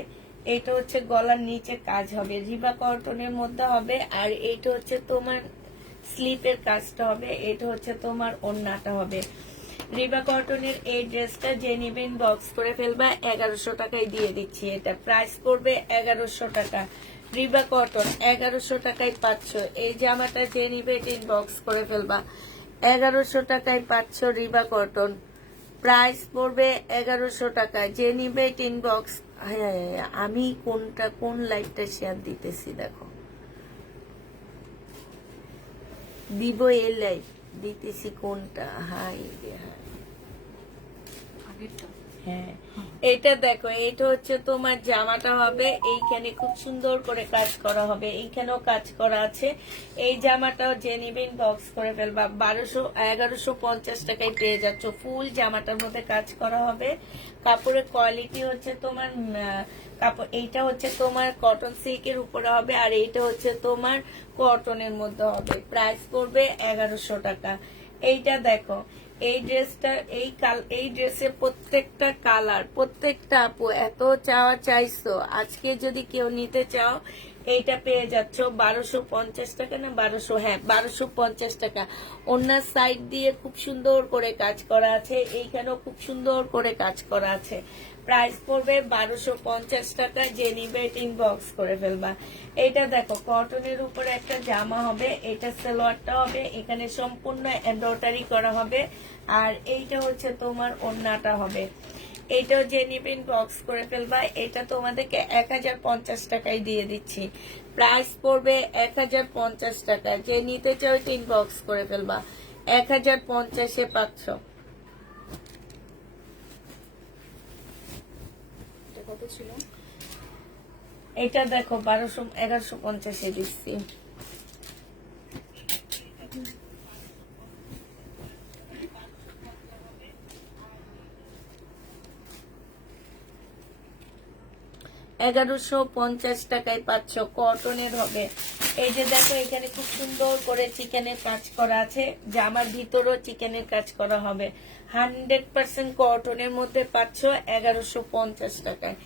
এটা হচ্ছে গলার নিচে কাজ হবে, রিবা কটনের মধ্যে হবে, আর এটা হচ্ছে তোমার স্লিপের কাজটা হবে। এটা হচ্ছে তোমার ওড়নাটা হবে। রিবা কটনের এই ড্রেসটা যে নিবেন বক্স করে ফেলবা। 1100 টাকায় দিয়ে দিচ্ছি। এটা প্রাইস পড়বে 1100 টাকা। রিবা কটন 1100 টাকায় পাচ্ছ। এই জামাটা যে নিবে বক্স করে ফেলবা। 1100 টাকায় পাচ্ছ রিবা কটন। প্রাইস পড়বে 1100 টাকা। যে নিবে বক্স। আমি কোন লাইটটা শেয়ার দিতেছি দেখো, দিব এই লাইট দিতেছি কোনটা। হাই রে হাই। হ্যাঁ, এটা দেখো, এটা হচ্ছে তোমার জামাটা হবে। এইখানে খুব সুন্দর করে কাজ করা হবে, এইখানেও কাজ করা আছে। এই জামাটাও যে নিবেন বক্স করে ফেলবা। 1150 টাকায় পেয়ে যাচ্ছ। ফুল জামাটার মধ্যে কাজ করা হবে। কাপড়ের কোয়ালিটি হচ্ছে তোমার কাপড়, এইটা হচ্ছে তোমার কটন সিল্কের উপরে হবে, আর এইটা হচ্ছে তোমার কটনের মধ্যে হবে। প্রাইস পড়বে 1100 টাকা। এইটা দেখো, এই ড্রেসটা এই ড্রেসের প্রত্যেকটা কালার, প্রত্যেকটা আপু এত চাইছো। আজকে যদি কেউ নিতে চাও এইটা পেয়ে যাচ্ছ 1250 টাকা না 1200, হ্যাঁ 1250 টাকা। ওনার সাইড দিয়ে খুব সুন্দর করে কাজ করা আছে, এইখানেও খুব সুন্দর করে কাজ করা আছে। প্রাইস পড়বে 1250 টাকা। যে নিবে ইনবক্স করে ফেলবা। এটা দেখো, কটনের উপরে একটা জামা হবে। এটা সালোয়ারটা হবে, এখানে সম্পূর্ণ এমব্রয়ডারি করা হবে, আর এইটা হচ্ছে তোমার ওড়নাটা হবে। এইটাও যে নিবেন বক্স করে ফেলবা। এটা তোমাদেরকে 1050 টাকায় দিয়ে দিচ্ছি। প্রাইস পড়বে 1050 টাকা। যে নিতে চাও ইনবক্স করে ফেলবা। 1050-এ পাচ্ছ। কত ছিল? এটা দেখো 1150-এ দিচ্ছি। $1150 টাকায় পাচ্ছ। কটনের হবে। এই যে দেখো, এখানে খুব সুন্দর করে চিকেনের কাজ করা আছে। জামার ভিতরও চিকেনের কাজ করা হবে। 100% কটনের মধ্যে পাচ্ছ 1150 টাকায়।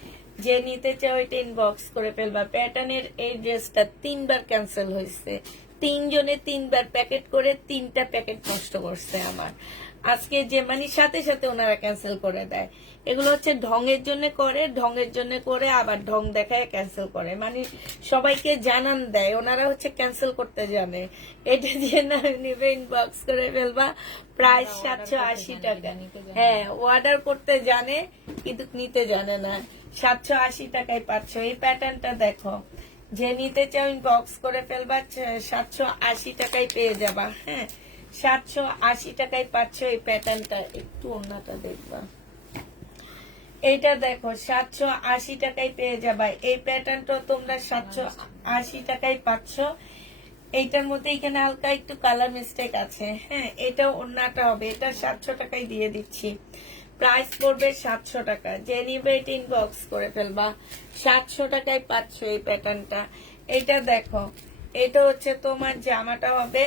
যে নিতে চাও এটা ইনবক্স করে ফেলবা। প্যাটার্নের এই ড্রেসটা 3 বার ক্যান্সেল হয়েছে। 3 জনে 3 বার প্যাকেট করে 3টা প্যাকেট নষ্ট করছে আমার। আজকে যে মানে সাথে সাথে ওনারা ক্যান্সেল করে দেয়। এগুলো হচ্ছে ঢঙের জন্য করে আবার ঢং দেখায় ক্যান্সেল করে, মানে সবাইকে জানান দেয়। ওনারা হচ্ছে ক্যান্সেল করতে জানে। এটা দিয়ে না নিবে ইনবক্স করে ফেলবা। প্রাইস 780 টাকা। হ্যাঁ, অর্ডার করতে জানে কিন্তু নিতে জানে না। 780 টাকায় পাচ্ছ। এই প্যাটার্নটা দেখো, যে নিতে চাও ইনবক্স করে ফেলবা। 780 টাকায় পেয়ে যাবা। হ্যাঁ, 780 টাকায় পাচ্ছ এই প্যাটার্নটা। একটু ওড়নাটা দেখবা। এইটা দেখো, 780 টাকায় পেয়ে যাবা। এই প্যাটার্নটা তোমরা 780 টাকায় পাচ্ছ। এইটার মধ্যে এখানে হালকা একটু কালার মিস্টেক আছে। হ্যাঁ, এটা ওড়নাটা হবে। এটা 700 টাকায় দিয়ে দিচ্ছি। প্রাইস পড়বে 700 টাকা। যে নিবে এটা ইনবক্স করে ফেলবা। 700 টাকায় পাচ্ছ এই প্যাটার্নটা। এটা দেখো, এটা হচ্ছে তোমার জামাটা হবে।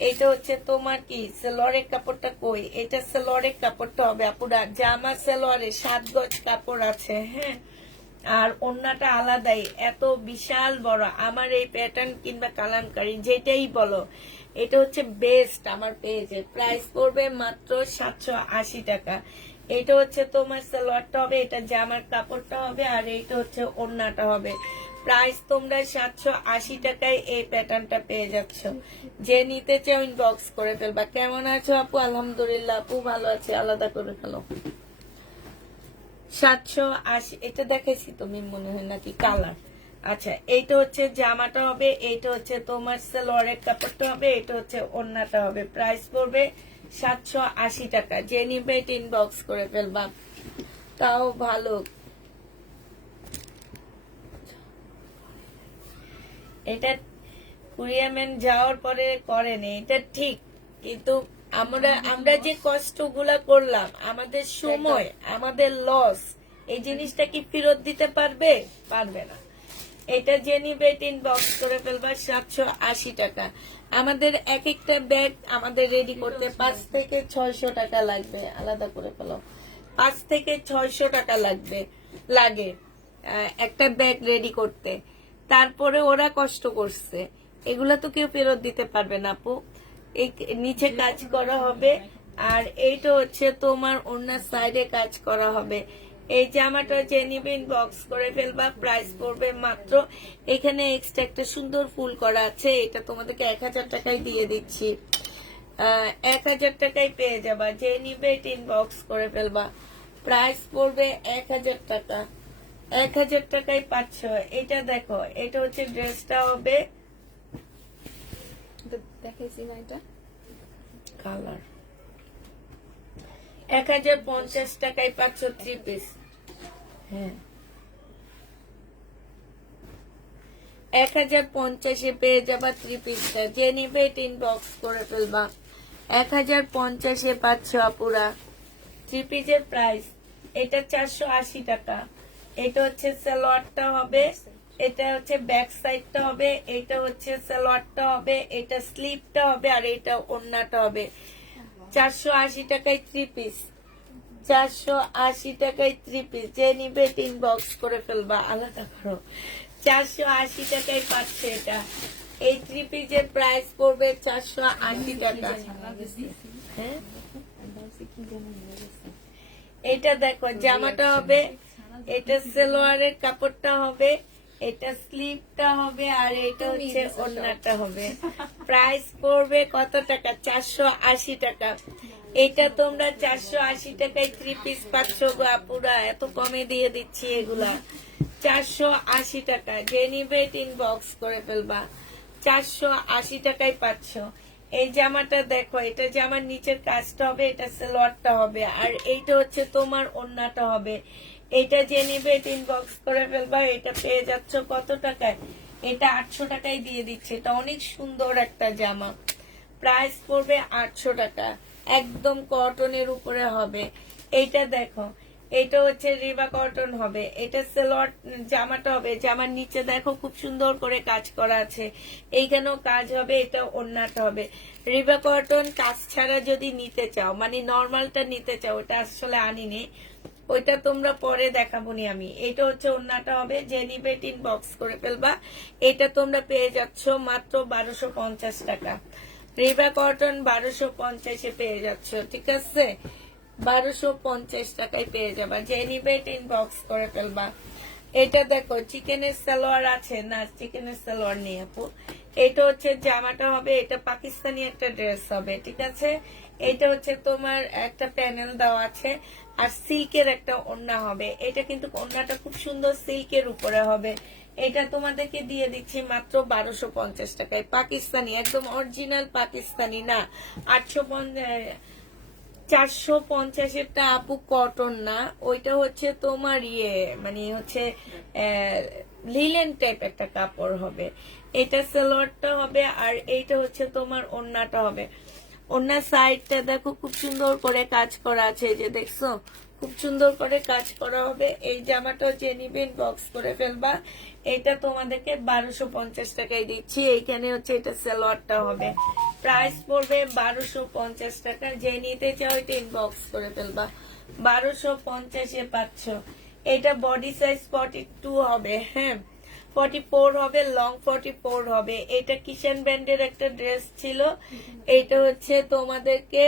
এটা হচ্ছে তোমার কি সেলোয়ারের কাপড়টা কই, এটা সেলোয়ারের কাপড়টা হবে আপুরা, জামা সেলোয়ারে 7 গজ কাপড় আছে, হ্যাঁ। আর ওন্নাটা আলাদাই, এত বিশাল বড়। আমার এই প্যাটার্ন কিংবা কালামকারী যেটাই বলো, এটা হচ্ছে বেস্ট আমার পেজে। প্রাইস পড়বে মাত্র 780 টাকা। এটা হচ্ছে তোমার সালোয়ারটা হবে, এটা জামার কাপড়টা হবে, আর এইটা হচ্ছে ওন্নাটা হবে। প্রাইস তোমরা 780 টাকায় এই প্যাটার্নটা পেয়ে যাচ্ছ। যে নিতে চাও ইনবক্স করে ফেলবা। কেমন আছো আপু? আলহামদুলিল্লাহ আপু ভালো আছে, আলাদা করে ফেলো। 780, এটা দেখেছি তুমি মনে হয় নাকি কালার। আচ্ছা, এইটা হচ্ছে জামাটা হবে, এইটা হচ্ছে তোমার সালোয়ারের কাপড়টা হবে, এটা হচ্ছে ওড়নাটা হবে। প্রাইস পড়বে 780 টাকা। যে নিবে ইনবক্স করে ফেলবা, তাও ভালো। এটা কুরিয়ারম্যান যাওয়ার পরে করেনি, এটা ঠিক, কিন্তু আমরা যে কষ্টগুলা করলাম, আমাদের সময়, আমাদের লস, এই জিনিসটা কি ফেরত দিতে পারবে? পারবে না। এটা যে নিবে ইনবক্স করে ফেলবা, 780 টাকা। আমাদের এক একটা ব্যাগ আমাদের রেডি করতে 5 থেকে 600 টাকা লাগবে, আলাদা করে ফেলো। 5 থেকে 600 টাকা লাগে একটা ব্যাগ রেডি করতে। তারপরে ওরা কষ্ট করছে, এগুলা তো কেউ ফেরত দিতে পারবে না আপু। এই নিচে কাজ করা হবে, আর এইটা হচ্ছে তোমার অন্য সাইডে কাজ করা হবে। এই জামাটা যে নিবে ইনবক্স করে ফেলবা, প্রাইস পড়বে মাত্র, এখানে এক্সট্রা একটা সুন্দর ফুল করা আছে, এটা তোমাদেরকে 1000 টাকায় দিয়ে দিচ্ছি। 1000 টাকায় পেয়ে যাবা। যে নিবে ইনবক্স করে ফেলবা, প্রাইস পড়বে 1000 টাকা। 1000 টাকায় পাচ্ছ। এটা দেখো, এটা হচ্ছে ড্রেসটা হবে, দেখাইছি না এটা কালার। 1050 টাকায় পাচ্ছ 3 পিস। হ্যাঁ, 1050-এ পেয়ে যাবা 3 পিসটা। যে নিবে ইনবক্স করে ফেলবা। 1050-এ পাচ্ছ আপুরা 3 পিসের প্রাইস। এটা 480 টাকা। এটা হচ্ছে সালোয়ারটা হবে, এটা হচ্ছে ব্যাক সাইডটা হবে, এটা হচ্ছে সালোয়ারটা হবে, এটা স্লিভটা হবে, আর এটা ওড়নাটা হবে। 480 টাকায় 3 পিস। 480 টাকায় 3 পিস। যে নিবে ইনবক্স করে ফেলবা, আলাদা করো। 480 টাকায় পাচ্ছে এটা। এই 3 পিসের প্রাইস পড়বে 480 টাকা। হ্যাঁ, এটা দেখো জামাটা হবে, এটা সালোয়ারের কাপড়টা হবে, এটা স্লিভটা হবে, আর এটা হচ্ছে ওড়নাটা হবে। প্রাইস পড়বে কত টাকা? 480 টাকা। এটা তোমরা 480 টাকায় 3 পিস পাচ্ছ গো আপুরা, এত কমে দিয়ে দিচ্ছি এগুলা। 480 টাকা। যে নিবে ইনবক্স করে ফেলবা, 480 টাকায় পাচ্ছ। এই জামাটা দেখো, এটা জামার নিচের কাজটা হবে, এটা সালোয়ারটা হবে, আর এইটা হচ্ছে তোমার ওড়নাটা হবে। এটা যে নিবে ইনবক্স করে ফেলবা। এটা পেয়ে যাচ্ছ কত টাকায়? এটা 800 টাকায় দিয়ে দিচ্ছে। এটা অনেক সুন্দর একটা জামা। প্রাইস পড়বে 800 টাকা। একদম কটনের উপরে হবে। এইটা দেখো, এটা হচ্ছে রিবা কটন হবে, এটা সালোয়ার জামাটা হবে, জামার নিচে দেখো খুব সুন্দর করে কাজ করা আছে, এইখানেও কাজ হবে, এটা ওড়নাটা হবে। রিবা কটন কাজ ছাড়া যদি নিতে চাও, মানে নর্মালটা নিতে চাও, ওটা আসলে আনিনি, ওইটা তোমরা পরে দেখাবো নি আমি। এটা হচ্ছে ওড়নাটা হবে। যে নিবে ইনবক্স করে ফেলবা। এটা তোমরা পেয়ে যাচ্ছ মাত্র 1250 টাকা। রিবা কটন 1250-এ পেয়ে যাচ্ছ, ঠিক আছে? 1250 টাকায় পেয়ে যাবা। যে নিবে ইনবক্স করে ফেলবা। এটা দেখো চিকেনের সালোয়ার আছে না? চিকেনের সালোয়ার নেই আপু। এটা হচ্ছে জামাটা হবে, এটা পাকিস্তানি একটা ড্রেস হবে, ঠিক আছে? এটা হচ্ছে তোমার একটা প্যানেল দেওয়া আছে, আর সিল্কের একটা ওড়না হবে। এটা কিন্তু ওড়নাটা খুব সুন্দর সিল্কের উপরে হবে। এটা তোমাদেরকে দিয়ে দিচ্ছি মাত্র 1250 টাকায়। পাকিস্তানি, একদম অরিজিনাল পাকিস্তানি না। 450-এরটা আপু কটন না, ওইটা হচ্ছে তোমার মানে হচ্ছে লিলেন টাইপ একটা কাপড় হবে। এটা সালোয়ারটা হবে, আর এইটা হচ্ছে তোমার ওড়নাটা হবে। ওড়নার সাইডটা দেখো খুব সুন্দর করে কাজ করা আছে, এই যে দেখছো, খুব সুন্দর করে কাজ করা হবে। এই জামাটাও যে নিবেন বক্স করে ফেলবা। এটা তোমাদেরকে 1250 টাকায় দিচ্ছি। এইখানে হচ্ছে এটা সালোয়ারটা হবে, প্রাইস পড়বে 1250 টাকা। যে নিতে চাও এটা ইনবক্স করে ফেলবা। 1250-এ পাচ্ছ। এটা বডি সাইজ 42 হবে, হ্যাঁ 44 হবে, লং 44 হবে। এটা কিষান ব্র্যান্ডের একটা ড্রেস ছিল, এটা হচ্ছে তোমাদেরকে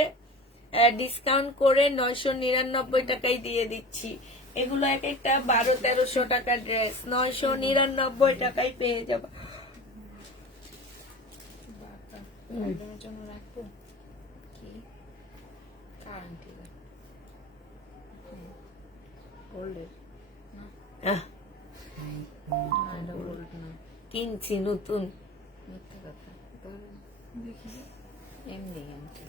ডিসকাউন্ট করে 999 টাকায় দিয়ে দিচ্ছি। এগুলো এক একটা 1200-1300 টাকার ড্রেস 999 টাকায় পেয়ে যাবে। একজনের জন্য রাখবো কি কারণ ঠিক আছে গোল্ডের না এটা গোল্ড না কিনছি নতুন। মিথ্যা কথা দেখি এমনি আনটি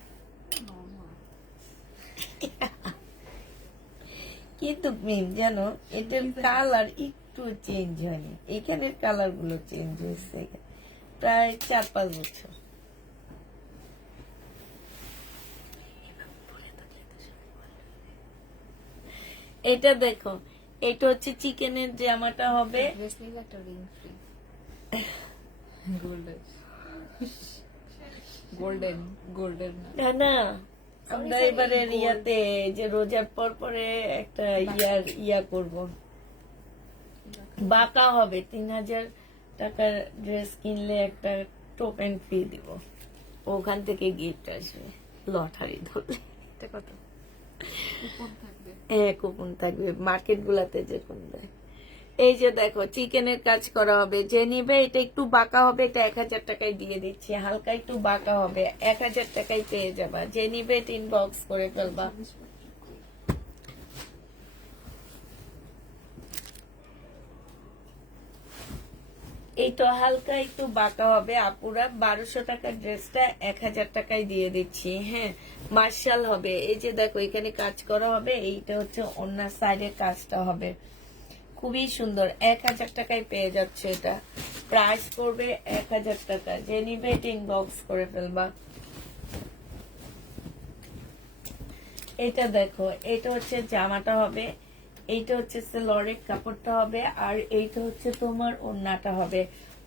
কিন্তু মিম জানো এটার কালার একটু চেঞ্জ হয়নি, এখানের কালার গুলো চেঞ্জ হয়েছে প্রায় 4-5 বছর। এটা দেখো, এটা হচ্ছে চিকেনের জামাটা হবে। ড্রেস নিলে একটা রিং ফ্রি গোল্ডের গোল্ডের না না না, আমরা এবারে রিয়াতে যে রোজার পর পরে একটা ইয়া করব, বাঁকা হবে। 3000 টাকার ড্রেস কিনলে একটা টোকেন ফ্রি দিব, ওখান থেকে গিফট আসবে লটারি ধরলে। এটা কত কুপন থাকবে হ্যাঁ কুপন থাকবে, মার্কেট গুলাতে যেরকম দেয়। এই যে দেখো চিকেনের কাজ করা হবে, যে নিবে এটা একটু বাঁকা হবে, এটা 1000 টাকায় দিয়ে দিচ্ছি। হালকা একটু বাঁকা হবে, 1000 টাকায় পেয়ে যাবা। যে নিবে এটা ইনবক্স করে ফেলবা। এইটা হালকা একটু বাঁকা হবে আপুরা। 1200 টাকার ড্রেসটা 1000 টাকায় দিয়ে দিচ্ছি। হ্যাঁ মার্শাল হবে। এই যে দেখো এখানে কাজ করা হবে, এইটা হচ্ছে অন্য সাইডের কাজটা হবে, খুবই সুন্দর। 1000 টাকায় পেয়ে যাচ্ছে এটা। প্রাইস পড়বে 1000 টাকা। যে নিবে এটা ইনবক্স করে ফেলবা। এটা দেখো, এটা হচ্ছে জামাটা হবে, এইটা হচ্ছে লরের কাপড়টা হবে, আর এইটা হচ্ছে তোমার ওড়নাটা হবে।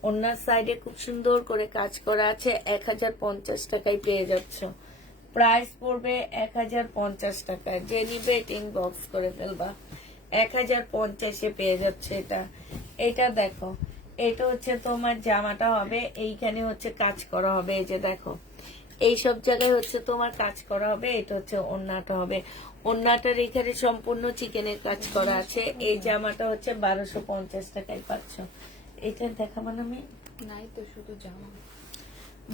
ওড়নার সাইডে খুব সুন্দর করে কাজ করা আছে। 1050 টাকায় পেয়ে যাচ্ছ। প্রাইস পড়বে 1050 টাকা। যে নিবে এটা ইনবক্স করে ফেলবা। 1050-এ পেয়ে যাচ্ছে এটা। এটা দেখো, এটা হচ্ছে তোমার জামাটা হবে, এইখানে হচ্ছে কাজ করা হবে। এই যে দেখো এই সব জায়গায় হচ্ছে তোমার কাজ করা হবে। এটা হচ্ছে ওড়নাটা হবে, ওড়নাটার এখানে সম্পূর্ণ চিকেনের কাজ করা আছে। এই জামাটা হচ্ছে 1250 টাকায় পাচ্ছ। এটা দেখাবো না আমি, নাই তো শুধু জামা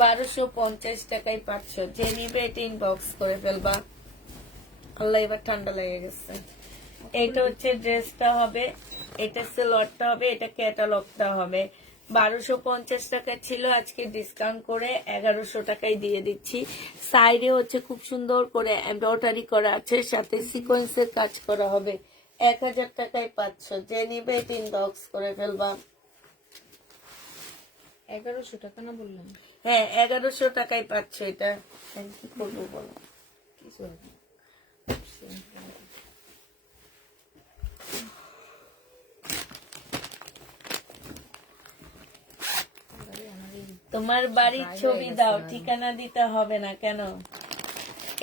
1250 টাকায় পাচ্ছ। যে নিবে এটা ইনবক্স করে ফেলবা। আল্লাহ এবার ঠান্ডা লেগে গেছে। এটা হচ্ছে ড্রেসটা হবে, এটা সেলরটা হবে, এটা ক্যাটালগটা হবে। 1250 টাকা ছিল, আজকে ডিসকাউন্ট করে 1100 টাকায় দিয়ে দিচ্ছি। সাইডে হচ্ছে খুব সুন্দর করে এমব্রয়ডারি করা আছে, সাথে সিকোয়েন্সের কাজ করা হবে। 1000 টাকায় পাচ্ছ। যে নিবে এটা ইনবক্স করে ফেলবা। 1100 টাকা না বললাম হ্যাঁ 1100 টাকায় পাচ্ছ এটা। কি করবো বলো? কিছু হবে না। তোমার বাড়ির ছবি দাও, ঠিকানা দিতে হবে না কেন?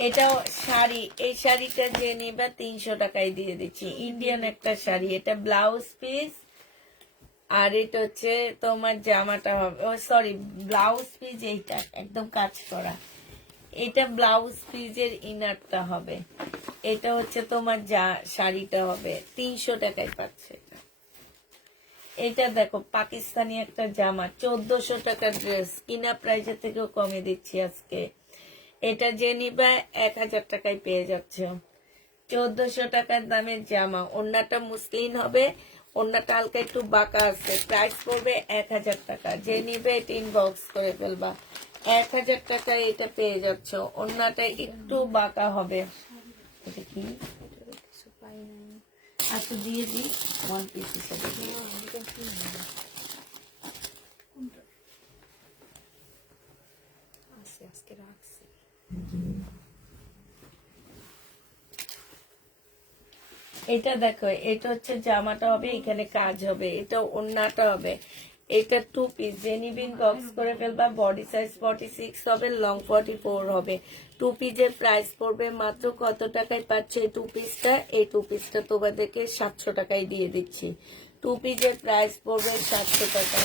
এটা শাড়ি, এই শাড়িটা যে নিবা 300 টাকায় দিয়ে দিচ্ছি। ইন্ডিয়ান একটা শাড়ি, এটা ব্লাউজ পিস, আর এটা হচ্ছে তোমার জামাটা হবে, ও সরি ব্লাউজ পিস, এইটা একদম কাজ করা। এটা ব্লাউজ পিসের ইনারটা হবে, এটা হচ্ছে তোমার শাড়িটা হবে। 300 টাকায় পাচ্ছে এটা। এটা দেখো পাকিস্তানি একটা জামা, 1400 টাকার ড্রেস, কিনা প্রাইসের থেকেও কমে দিচ্ছি আজকে। এটা যে নিবা 1000 টাকায় পেয়ে যাচ্ছ। 1400 টাকার দামের জামা, ওড়নাটা মুসলিন হবে, ওড়নাটা হালকা একটু বাঁকা আছে। প্রাইস পড়বে 1000 টাকা। যে নিবে এটা ইনবক্স করে ফেলবা। 1000 টাকায় এটা পেয়ে যাচ্ছ। ওড়নাটা একটু বাঁকা হবে। এটা কি কিছু পাই নাই আচ্ছা দিয়ে দিই, ওয়ান পিস হিসাবে দিয়ে দিই। আজকে রাখছি এটা দেখো, এটা হচ্ছে জামাটা হবে, এখানে কাজ হবে, এটা ওড়নাটা হবে। এটা 2 পিস, যে নিবেন বক্স করে ফেলবা। বডি সাইজ 46 হবে, লং 44 হবে। 2 পিসের প্রাইস পড়বে মাত্র কত টাকায় পাচ্ছে এই 2 পিসটা? এই 2 পিসটা তোমাদেরকে 700 টাকায় দিয়ে দিচ্ছি। 2 পিসের প্রাইস পড়বে 700 টাকা।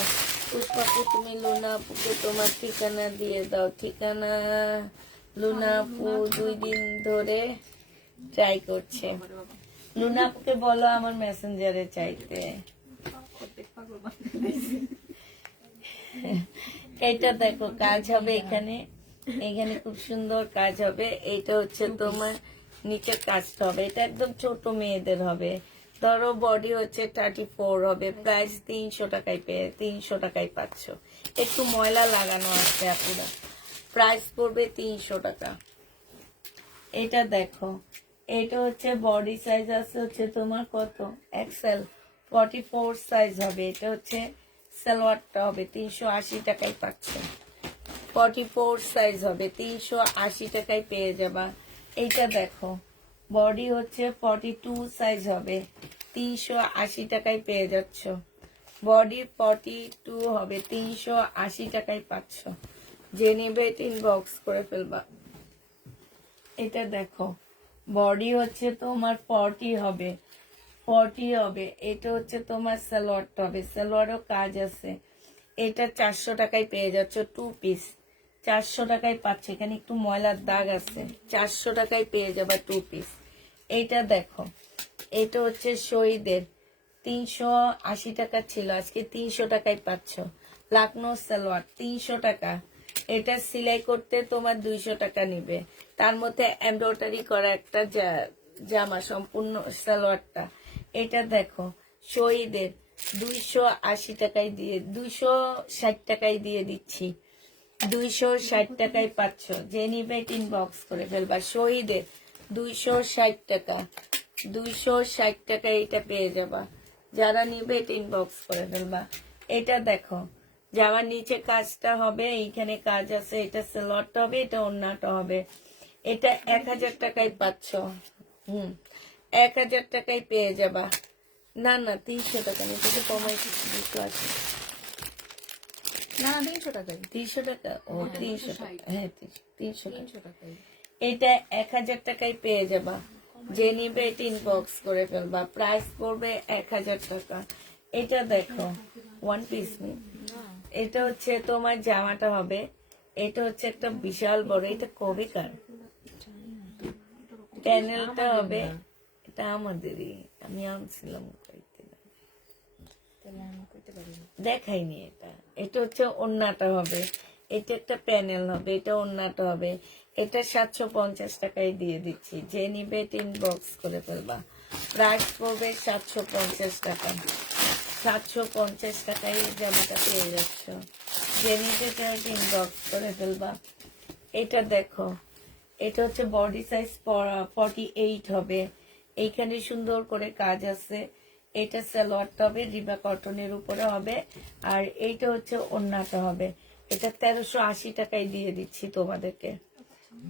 পুষ্পাপু, তুমি লুনা আপুকে তোমার ঠিকানা দিয়ে দাও। ঠিকানা লুনা আপু 2 দিন ধরে ট্রাই করছে। লুনা আপুকে বলো আমার মেসেঞ্জারে চাইতে। এটা দেখো কাজ হবে এখানে, এখানে খুব সুন্দর কাজ হবে। এইটা হচ্ছে তোমার নিচের কাজটা হবে, এটা একদম ছোট মেয়েদের হবে। ধরো বডি হচ্ছে 34 হবে, প্রাইস 300 টাকায় 300 টাকায় পাচ্ছ। একটু ময়লা লাগানো আছে আপনারা, প্রাইস পড়বে 300 টাকা। এটা দেখো, এটা হচ্ছে বডি সাইজ আছে হচ্ছে তোমার কত, এক্সেল 44 সাইজ হবে। এটা হচ্ছে সালোয়ারটা হবে, 380 টাকায় পাচ্ছে। 44 সাইজ হবে, 380 টাকায় পেয়ে যাবা। এইটা দেখো, বডি হচ্ছে 42 সাইজ হবে, 380 টাকায় পেয়ে যাচ্ছ। বডি 42 হবে, 380 টাকায় পাচ্ছ। যে নেবে ইনবক্স করে ফেলবা। এটা দেখো, বডি হচ্ছে তোমার 40 হবে, 40 হবে। এটা হচ্ছে তোমার সালোয়ারটা হবে, সালোয়ারও কাজ আছে। এটা 400 টাকায় পেয়ে যাচ্ছ। 2 পিস 400 টাকায় পাচ্ছে, এখানে একটু ময়লার দাগ আছে। 400 টাকায় পেয়ে যাবা 2 পিস। এইটা দেখো, এটা হচ্ছে শহীদের 380 টাকা ছিল, আজকে 300 টাকায় পাচ্ছ। লাকনো সালোয়ার 300 টাকা। এটা সেলাই করতে তোমার 200 টাকা নিবে। তার মধ্যে এমব্রয়ডারি করা একটা জামা, সম্পূর্ণ সালোয়ারটা। এটা দেখো, শহীদের 280 টাকায় দিয়ে, 260 টাকায় দিয়ে দিচ্ছি। 260 টাকায় পাচ্ছ। যে নিবে ইনবক্স করে ফেলবা। শহীদের 260 টাকা, 260 টাকায় এটা পেয়ে যাবা। যারা নিবে ইনবক্স করে ফেলবা। এটা দেখো, জামার নিচে কাজটা হবে, এইখানে কাজ আছে। এটা সালোয়ারটা হবে, এটা ওড়নাটা হবে। এটা 1000 টাকায় পাচ্ছ। 1000 টাকায় পেয়ে যাবা। না না, 300 টাকা নিতে তো কমাই দিতে আছে। না 300 টাকায়। 300 টাকা, ও 300 টাকা, হ্যাঁ 300 300 টাকায়। এটা 1000 টাকায় পেয়ে যাবা। যে নিবে এটা ইনবক্স করে ফেলবা। প্রাইস পড়বে 1000 টাকা। এটা দেখো, 1 পিস নেই। এটা হচ্ছে তোমার জামাটা হবে, এটা হচ্ছে একটা বিশাল বড়, এটা কবেকার প্যানেলটা হবে। এটা আমাদেরই, আমি আনছিলাম, দেখাইনি। এটা এটা হচ্ছে ওড়নাটা হবে, এটা একটা প্যানেল হবে, এটা ওড়নাটা হবে। এটা 750 টাকায় দিয়ে দিচ্ছি। যে নিবে ইনবক্স করে ফেলবা। প্রাইস পড়বে 750 টাকা। 750 টাকায় জামাটা পেয়ে যাচ্ছ। যে নিবে ইনবক্স করে ফেলবা। এটা দেখো, এটা হচ্ছে বডি সাইজ 48 হবে। এইখানে সুন্দর করে কাজ আছে। এটা সালোয়ারটা হবে, রিবা কটনের উপরে হবে। আর এইটা হচ্ছে ওড়নাটা হবে। এটা 1380 টাকায় দিয়ে দিচ্ছি তোমাদেরকে।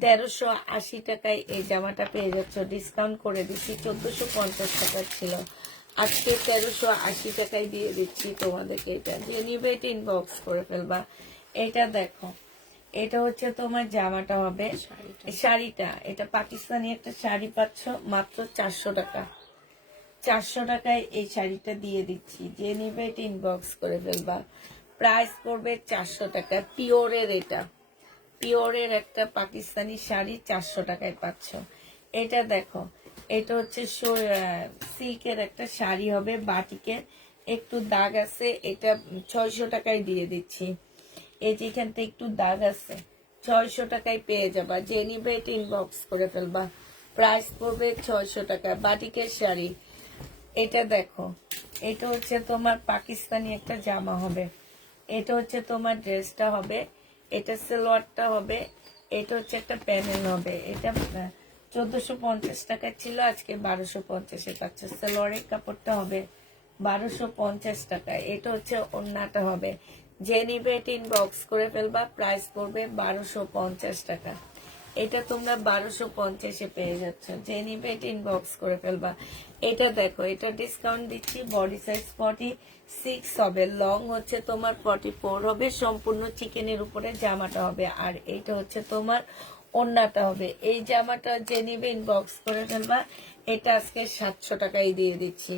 1380 টাকায় এই জামাটা পেয়ে যাচ্ছ। ডিসকাউন্ট করে দিচ্ছি, 1450 টাকা ছিল, আজকে 1380 টাকায় দিয়ে দিচ্ছি তোমাদেরকে। এটা যে নিবে এটা ইনবক্স করে ফেলবা। এটা দেখো, এটা হচ্ছে তোমার জামাটা হবে, শাড়িটা। এটা পাকিস্তানি একটা শাড়ি পাচ্ছ মাত্র 400 টাকা। 400 টাকায় এই শাড়িটা দিয়ে দিচ্ছি। যে নিবে এটা ইনবক্স করে ফেলবা। প্রাইস পড়বে 400 টাকা। পিওরের, এটা পিওরের একটা পাকিস্তানি শাড়ি 400 টাকায় পাচ্ছ। এটা দেখো, এটা হচ্ছে সিল্কের একটা শাড়ি হবে, বাটিকের, একটু দাগ আছে। এটা 600 টাকায় দিয়ে দিচ্ছি। এই যে এখান থেকে একটু দাগ আছে, 600 টাকায় পেয়ে যাবা। যে নিবে এটা ইনবক্স করে ফেলবা। প্রাইস পড়বে 600 টাকা। বাটিকের শাড়ি। এটা দেখো, এটা হচ্ছে তোমার পাকিস্তানি একটা জামা হবে, এটা হচ্ছে তোমার ড্রেসটা হবে, এটা সালোয়ারটা হবে, এটা হচ্ছে একটা প্যানেল হবে। এটা 1450 টাকা ছিল, আজকে 1250-এ পাচ্ছে। সালোয়ারের কাপড়টা হবে 1250 টাকা। এটা হচ্ছে ওড়নাটা হবে। যে নিবে এটা ইনবক্স করে ফেলবা। প্রাইস পড়বে 1250 টাকা। এটা তোমরা 1250-এ পেয়ে যাচ্ছ, যে নিবে এটা ইনবক্স করে ফেলবা। এটা দেখো, এটা ডিসকাউন্ট দিচ্ছি, বডি সাইজ 46 হবে, লং হচ্ছে তোমার 44 হবে, সম্পূর্ণ চিকেনের উপরে জামাটা হবে, আর এইটা হচ্ছে তোমার ওড়নাটা হবে। এই জামাটা যে নিবে ইনবক্স করে ফেলবা। এটা আজকে 700 টাকায় দিয়ে দিচ্ছি,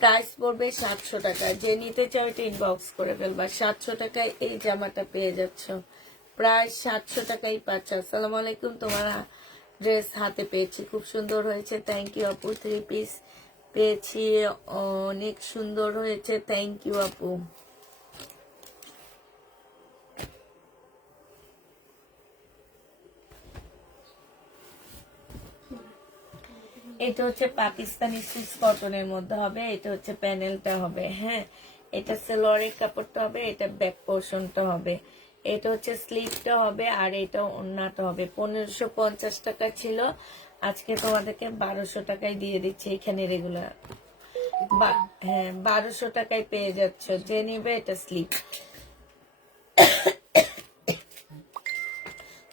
প্রাইস পড়বে 700 টাকা। যে নিতে চাও এটা ইনবক্স করে ফেলবা। 700 টাকায় এই জামাটা পেয়ে যাচ্ছ, প্রায় 700 টাকাই পাচ্ছ। আসসালামু আলাইকুম, তোমার ড্রেস হাতে পেয়েছি, খুব সুন্দর হয়েছে, থ্যাংক ইউ আপু। 3 পিস পেয়েছি, অনেক সুন্দর হয়েছে, থ্যাংক ইউ আপু। এটা হচ্ছে পাকিস্তানি সুইস কটনের মধ্যে হবে, এটা হচ্ছে প্যানেলটা হবে, হ্যাঁ, এটা সেলোয়ারের কাপড়টা হবে, এটা ব্যাক পোর্শনটা হবে, এটা হচ্ছে স্লিভটা হবে, আর এটা ওড়নাটা হবে। 1550 টাকা ছিল, আজকে তোমাদেরকে 1200 টাকায় দিয়ে দিচ্ছি এখানে রেগুলার। হ্যাঁ, 1200 টাকায় পেয়ে যাচ্ছ, যে নিবে এটা স্লিভ।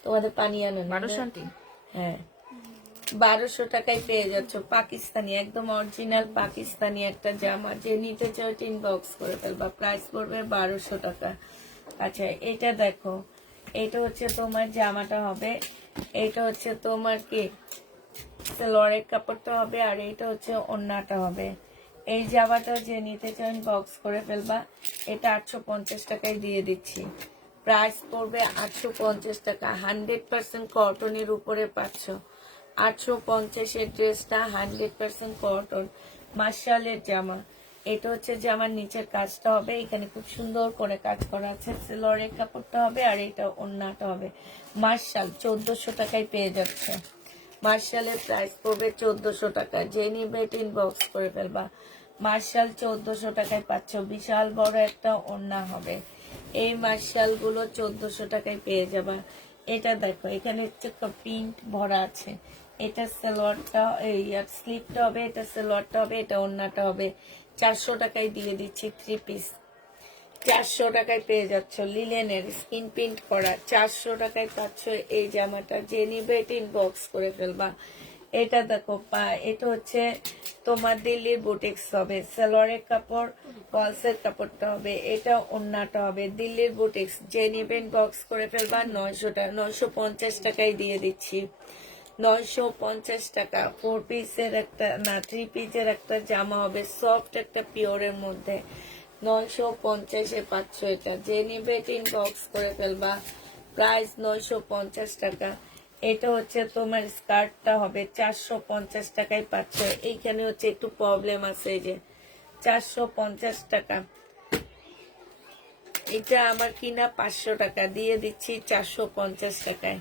তোমাদের পানি আনো 1200 হ্যাঁ, 1200 টাকায় পেয়ে যাচ্ছ, পাকিস্তানি, একদম অরিজিনাল পাকিস্তানি একটা জামা। যে নিতে চাও ইনবক্স করে ফেলবা, প্রাইস পড়বে 1200 টাকা। আচ্ছা, এটা দেখো, এটা হচ্ছে তোমার জামাটা হবে, এটা হচ্ছে তোমার কি সালোয়ারের কাপড়টা হবে, আর এটা হচ্ছে ওড়নাটা হবে। এই জামাটা যে নিতে চাও ইনবক্স করে ফেলবা। এটা 850 টাকায় দিয়ে দিচ্ছি, প্রাইস পড়বে 850 টাকা। 100% কটনের উপরে পাচ্ছ, 850-এর ড্রেসটা 100% কটন, মার্শালের জামা। এটা হচ্ছে জামার নিচের কাজটা হবে, এখানে খুব সুন্দর করে কাজ করা আছে, সেলোয়ারের কাপড়টা হবে, আর এটা ওড়নাটা হবে। মার্শাল 1400 টাকায় পেয়ে যাচ্ছে, মার্শালের প্রাইস পড়বে 1400 টাকা। যে নিবে ইনবক্স করে ফেলবা। মার্শাল 1400 টাকায় পাচ্ছ, বিশাল বড় একটা ওড়না হবে। এই মার্শাল গুলো 1400 টাকায় পেয়ে যাবা। এটা দেখো, এখানে হচ্ছে প্রিন্ট ভরা আছে, এটা সালোয়ারটা, এই স্লিপটা হবে, এটা সালোয়ারটা হবে, এটা ওড়নাটা হবে। 400 টাকায় দিয়ে দিচ্ছি 3 পিস, 400 টাকায় পেয়ে যাচ্ছ, লিলেনের স্কিন প্রিন্ট করা, 400 টাকায় পাচ্ছ এই জামাটা। যে নিবে এটা ইনবক্স করে ফেলবা। এটা দেখো, এটা হচ্ছে তোমার দিল্লির বুটিক্স হবে, সালোয়ারের কাপড়, ফলসের কাপড়টা হবে, এটা ওড়নাটা হবে, দিল্লির বুটিক্স। যে নিবে ইনবক্স করে ফেলবা। 900 টাকা, 950 টাকায় দিয়ে দিচ্ছি, 950 টাকা। 4 পিসের একটা না 3 পিসের একটা জামা হবে, সফট একটা পিওরের মধ্যে, 950-এ পাচ্ছ এটা। যে নিবে এটা ইনবক্স করে ফেলবা, প্রাইস 950 টাকা। এটা হচ্ছে তোমার স্কার্টটা হবে, 450 টাকায় পাচ্ছ। এইখানে হচ্ছে একটু প্রবলেম আছে, এই যে 450 টাকা। এটা আমার কিনা 500 টাকা, দিয়ে দিচ্ছি 450 টাকায়।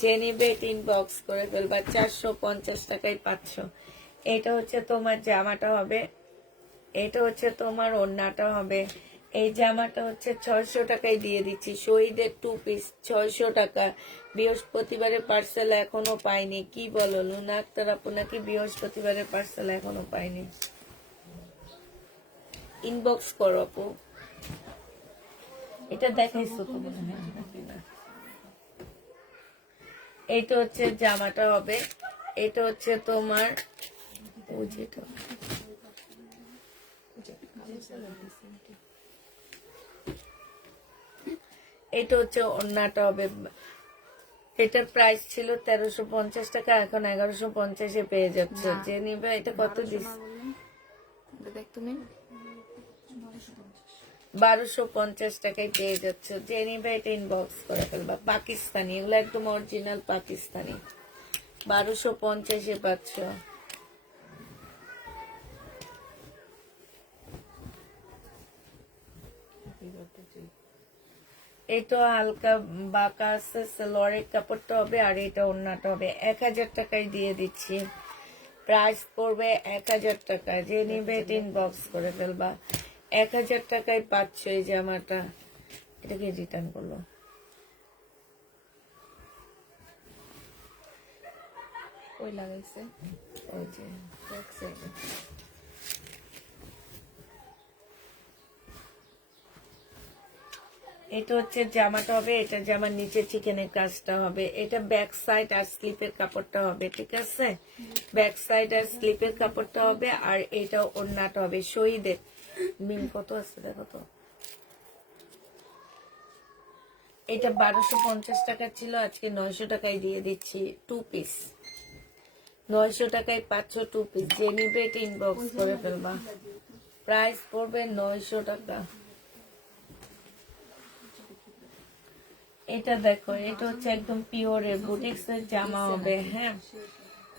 যে নিবে এটা ইনবক্স করে ফেলবা, 450 টাকায় পাচ্ছ। এটা হচ্ছে তোমার জামাটা হবে, এটা হচ্ছে তোমার ওড়নাটা হবে। এই জামাটা হচ্ছে 600 টাকায় দিয়ে দিচ্ছি, শহীদের 2 পিস 600 টাকা। বৃহস্পতিবারের পার্সেল এখনো পাইনি, কি বলো লুনা আক্তার আপু, নাকি বৃহস্পতিবারের পার্সেল এখনো পাইনি? ইনবক্স করো আপু। এটা দেখাইছো তো মনে হয় নাকি না? এইটা হচ্ছে জামাটা হবে, এটা হচ্ছে তোমার ওই যেটা এটা হচ্ছে ওড়নাটা হবে। এটার প্রাইস ছিল 1350 টাকা, এখন 1150-এ পেয়ে যাচ্ছে। যে নিবে এটা কত দিস? দেখ তুমি 1250 টাকায় পেয়ে যাচ্ছে। যে নিবে এটা ইনবক্স করে ফেলবা। পাকিস্তানি, এগুলো একদম অরিজিনাল পাকিস্তানি, 1250-এ পাচ্ছ। এইটা হালকা বাঁকা আছে, সালোয়ারের কাপড়টা হবে, আর এটা ওড়নাটা হবে। 1000 টাকায় দিয়ে দিচ্ছি, প্রাইস পড়বে 1000 টাকা। যে নিবে এটা ইনবক্স করে ফেলবা। 1000 টাকায় পাচ্ছ এই জামাটা। এটাকে রিটার্ন করলো, ওই লাগাইছে ওই যে দেখছে। এটা হচ্ছে জামাটা হবে, এটা জামার নিচে চিকেনের কাজটা হবে, এটা ব্যাক সাইড আর স্লিপের কাপড়টা হবে, ঠিক আছে? ব্যাক সাইড আর স্লিপের কাপড়টা হবে, আর এটা ওড়নাটা হবে শহীদের। মিল কত আছে দেখো তো। এটা 1250 টাকা ছিল, আজকে 900 টাকায় দিয়ে দিচ্ছি। 2 পিস 900 টাকায় 500 2 পিস। যে নিবে এটা ইনবক্স করে ফেলবা। প্রাইস পড়বে 900 টাকা। এটা দেখো, এটা হচ্ছে একদম পিওরের বুটিক্স এর জামা হবে। হ্যাঁ,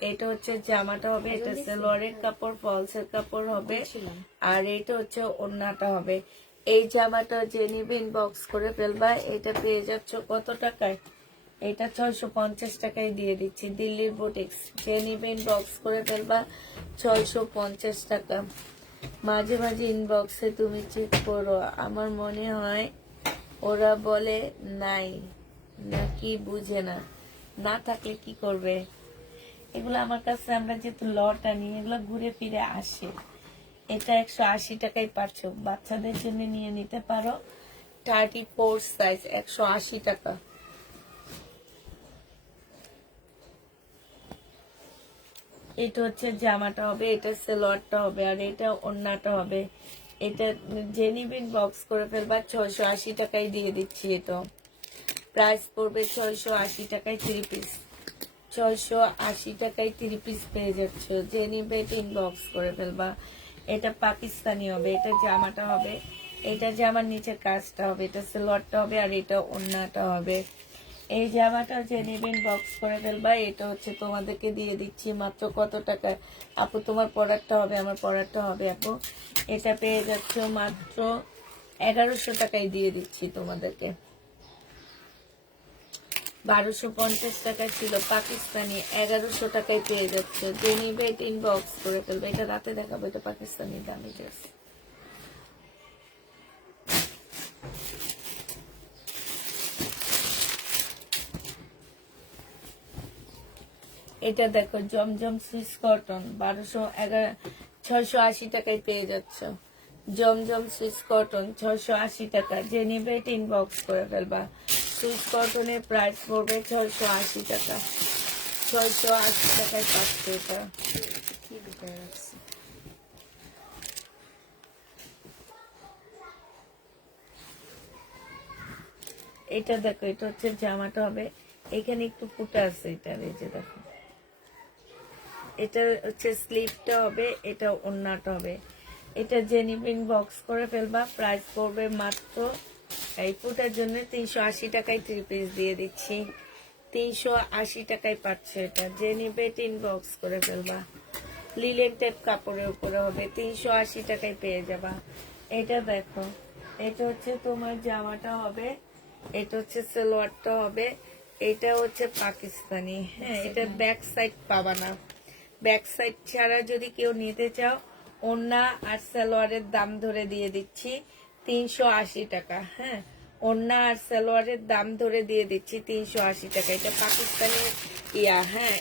এটা হচ্ছে জামাটা হবে, এটা সালোয়ারের কাপড়, ফলসের কাপড় হবে, আর এটা হচ্ছে ওড়নাটা হবে। এই জামাটা যে নিবে ইনবক্স করে ফেলবা। এটা পেয়ে যাচ্ছ কত টাকায়? এটা 650 টাকায় দিয়ে দিচ্ছি, দিল্লির বুটিক্স। যে নিবে ইনবক্স করে ফেলবা, 650 টাকা। মাঝে মাঝে ইনবক্সে তুমি চেক করো, আমার মনে হয় ওরা বলে নাই, নাকি বুঝে না। না থাকলে কি করবে? এগুলো আমার কাছে, আমরা যেহেতু লট আনি, এগুলো ঘুরে ফিরে আসে। এটা 180 টাকায় পাচ্ছ, বাচ্চাদের জন্য নিয়ে নিতে পারো। 34 সাইজ, 180 টাকা। এটা হচ্ছে জামাটা হবে, এটা সালোয়ারটা হবে, আর এটা ওড়নাটা হবে। এটা যে নিবেন বক্স করে ফেলবা, 680 টাকায় দিয়ে দিচ্ছি। এটা প্রাইস পড়বে 680 টাকায় 3 পিস। 680 টাকায় 3 পিস পেয়ে যাচ্ছ। যে নিবে এটা ইনবক্স করে ফেলবা। এটা পাকিস্তানি হবে, এটা জামাটা হবে, এটা জামার নিচে কাজটা হবে, এটা সালোয়ারটা হবে, আর এটা ওড়নাটা হবে। এই জামাটা যে নেবেন বক্স করে ফেলবা। এটা হচ্ছে তোমাদেরকে দিয়ে দিচ্ছি মাত্র কত টাকা? আপু তোমার পড়ারটা হবে, আমার পড়ারটা হবে আপু। এটা পেয়ে যাচ্ছ মাত্র 1100 টাকায় দিয়ে দিচ্ছি তোমাদেরকে। 1250 টাকা ছিল পাকিস্তানি, 1100 টাকায় পেয়ে যাচ্ছে। যে নিবে এটা ইনবক্স করে ফেলবে। এটা রাতে দেখাবো, এটা পাকিস্তানি দামি ড্রেস। এটা দেখো, জমজম সুইস কটন, 680 টাকায় পেয়ে যাচ্ছ। জমজম সুইস কটন 680 টাকা। যে নিবে এটা ইনবক্স করে ফেলবা। সুইস কটনের প্রাইস পড়বে 680 টাকা। 680 টাকায় পাচ্ছ এটা। কি বিকায় রাখছি? এটা দেখো, এটা হচ্ছে জামাটা হবে, এখানে একটু ফুটা আছে এটার, এই যে দেখো। এটা হচ্ছে স্লিভটা হবে, এটা ওড়নাটা হবে। এটা যে নিবেন বক্স করে ফেলবা। প্রাইস পড়বে মাত্র, এই ফুটার জন্য 380 টাকায় 3 পিস দিয়ে দিচ্ছি। 380 টাকায় পাচ্ছ এটা। যে নিবে ইনবক্স করে ফেলবা। লিলেন টাইপ কাপড়ের উপরে হবে, 380 টাকায় পেয়ে যাবা। এটা দেখো, এটা হচ্ছে তোমার জামাটা হবে, এটা হচ্ছে সালোয়ারটা হবে, এটা হচ্ছে পাকিস্তানি। হ্যাঁ, এটা ব্যাক সাইড পাবা না। ব্যাক সাইড ছাড়া যদি কেউ নিতে চাও, ওড়না আর সালোয়ারের দাম ধরে দিয়ে দিচ্ছি 380 টাকা। হ্যাঁ, ওড়না আর সালোয়ারের দাম ধরে দিয়ে দিচ্ছি 380 টাকা। এটা পাকিস্তানি ইয়া। হ্যাঁ,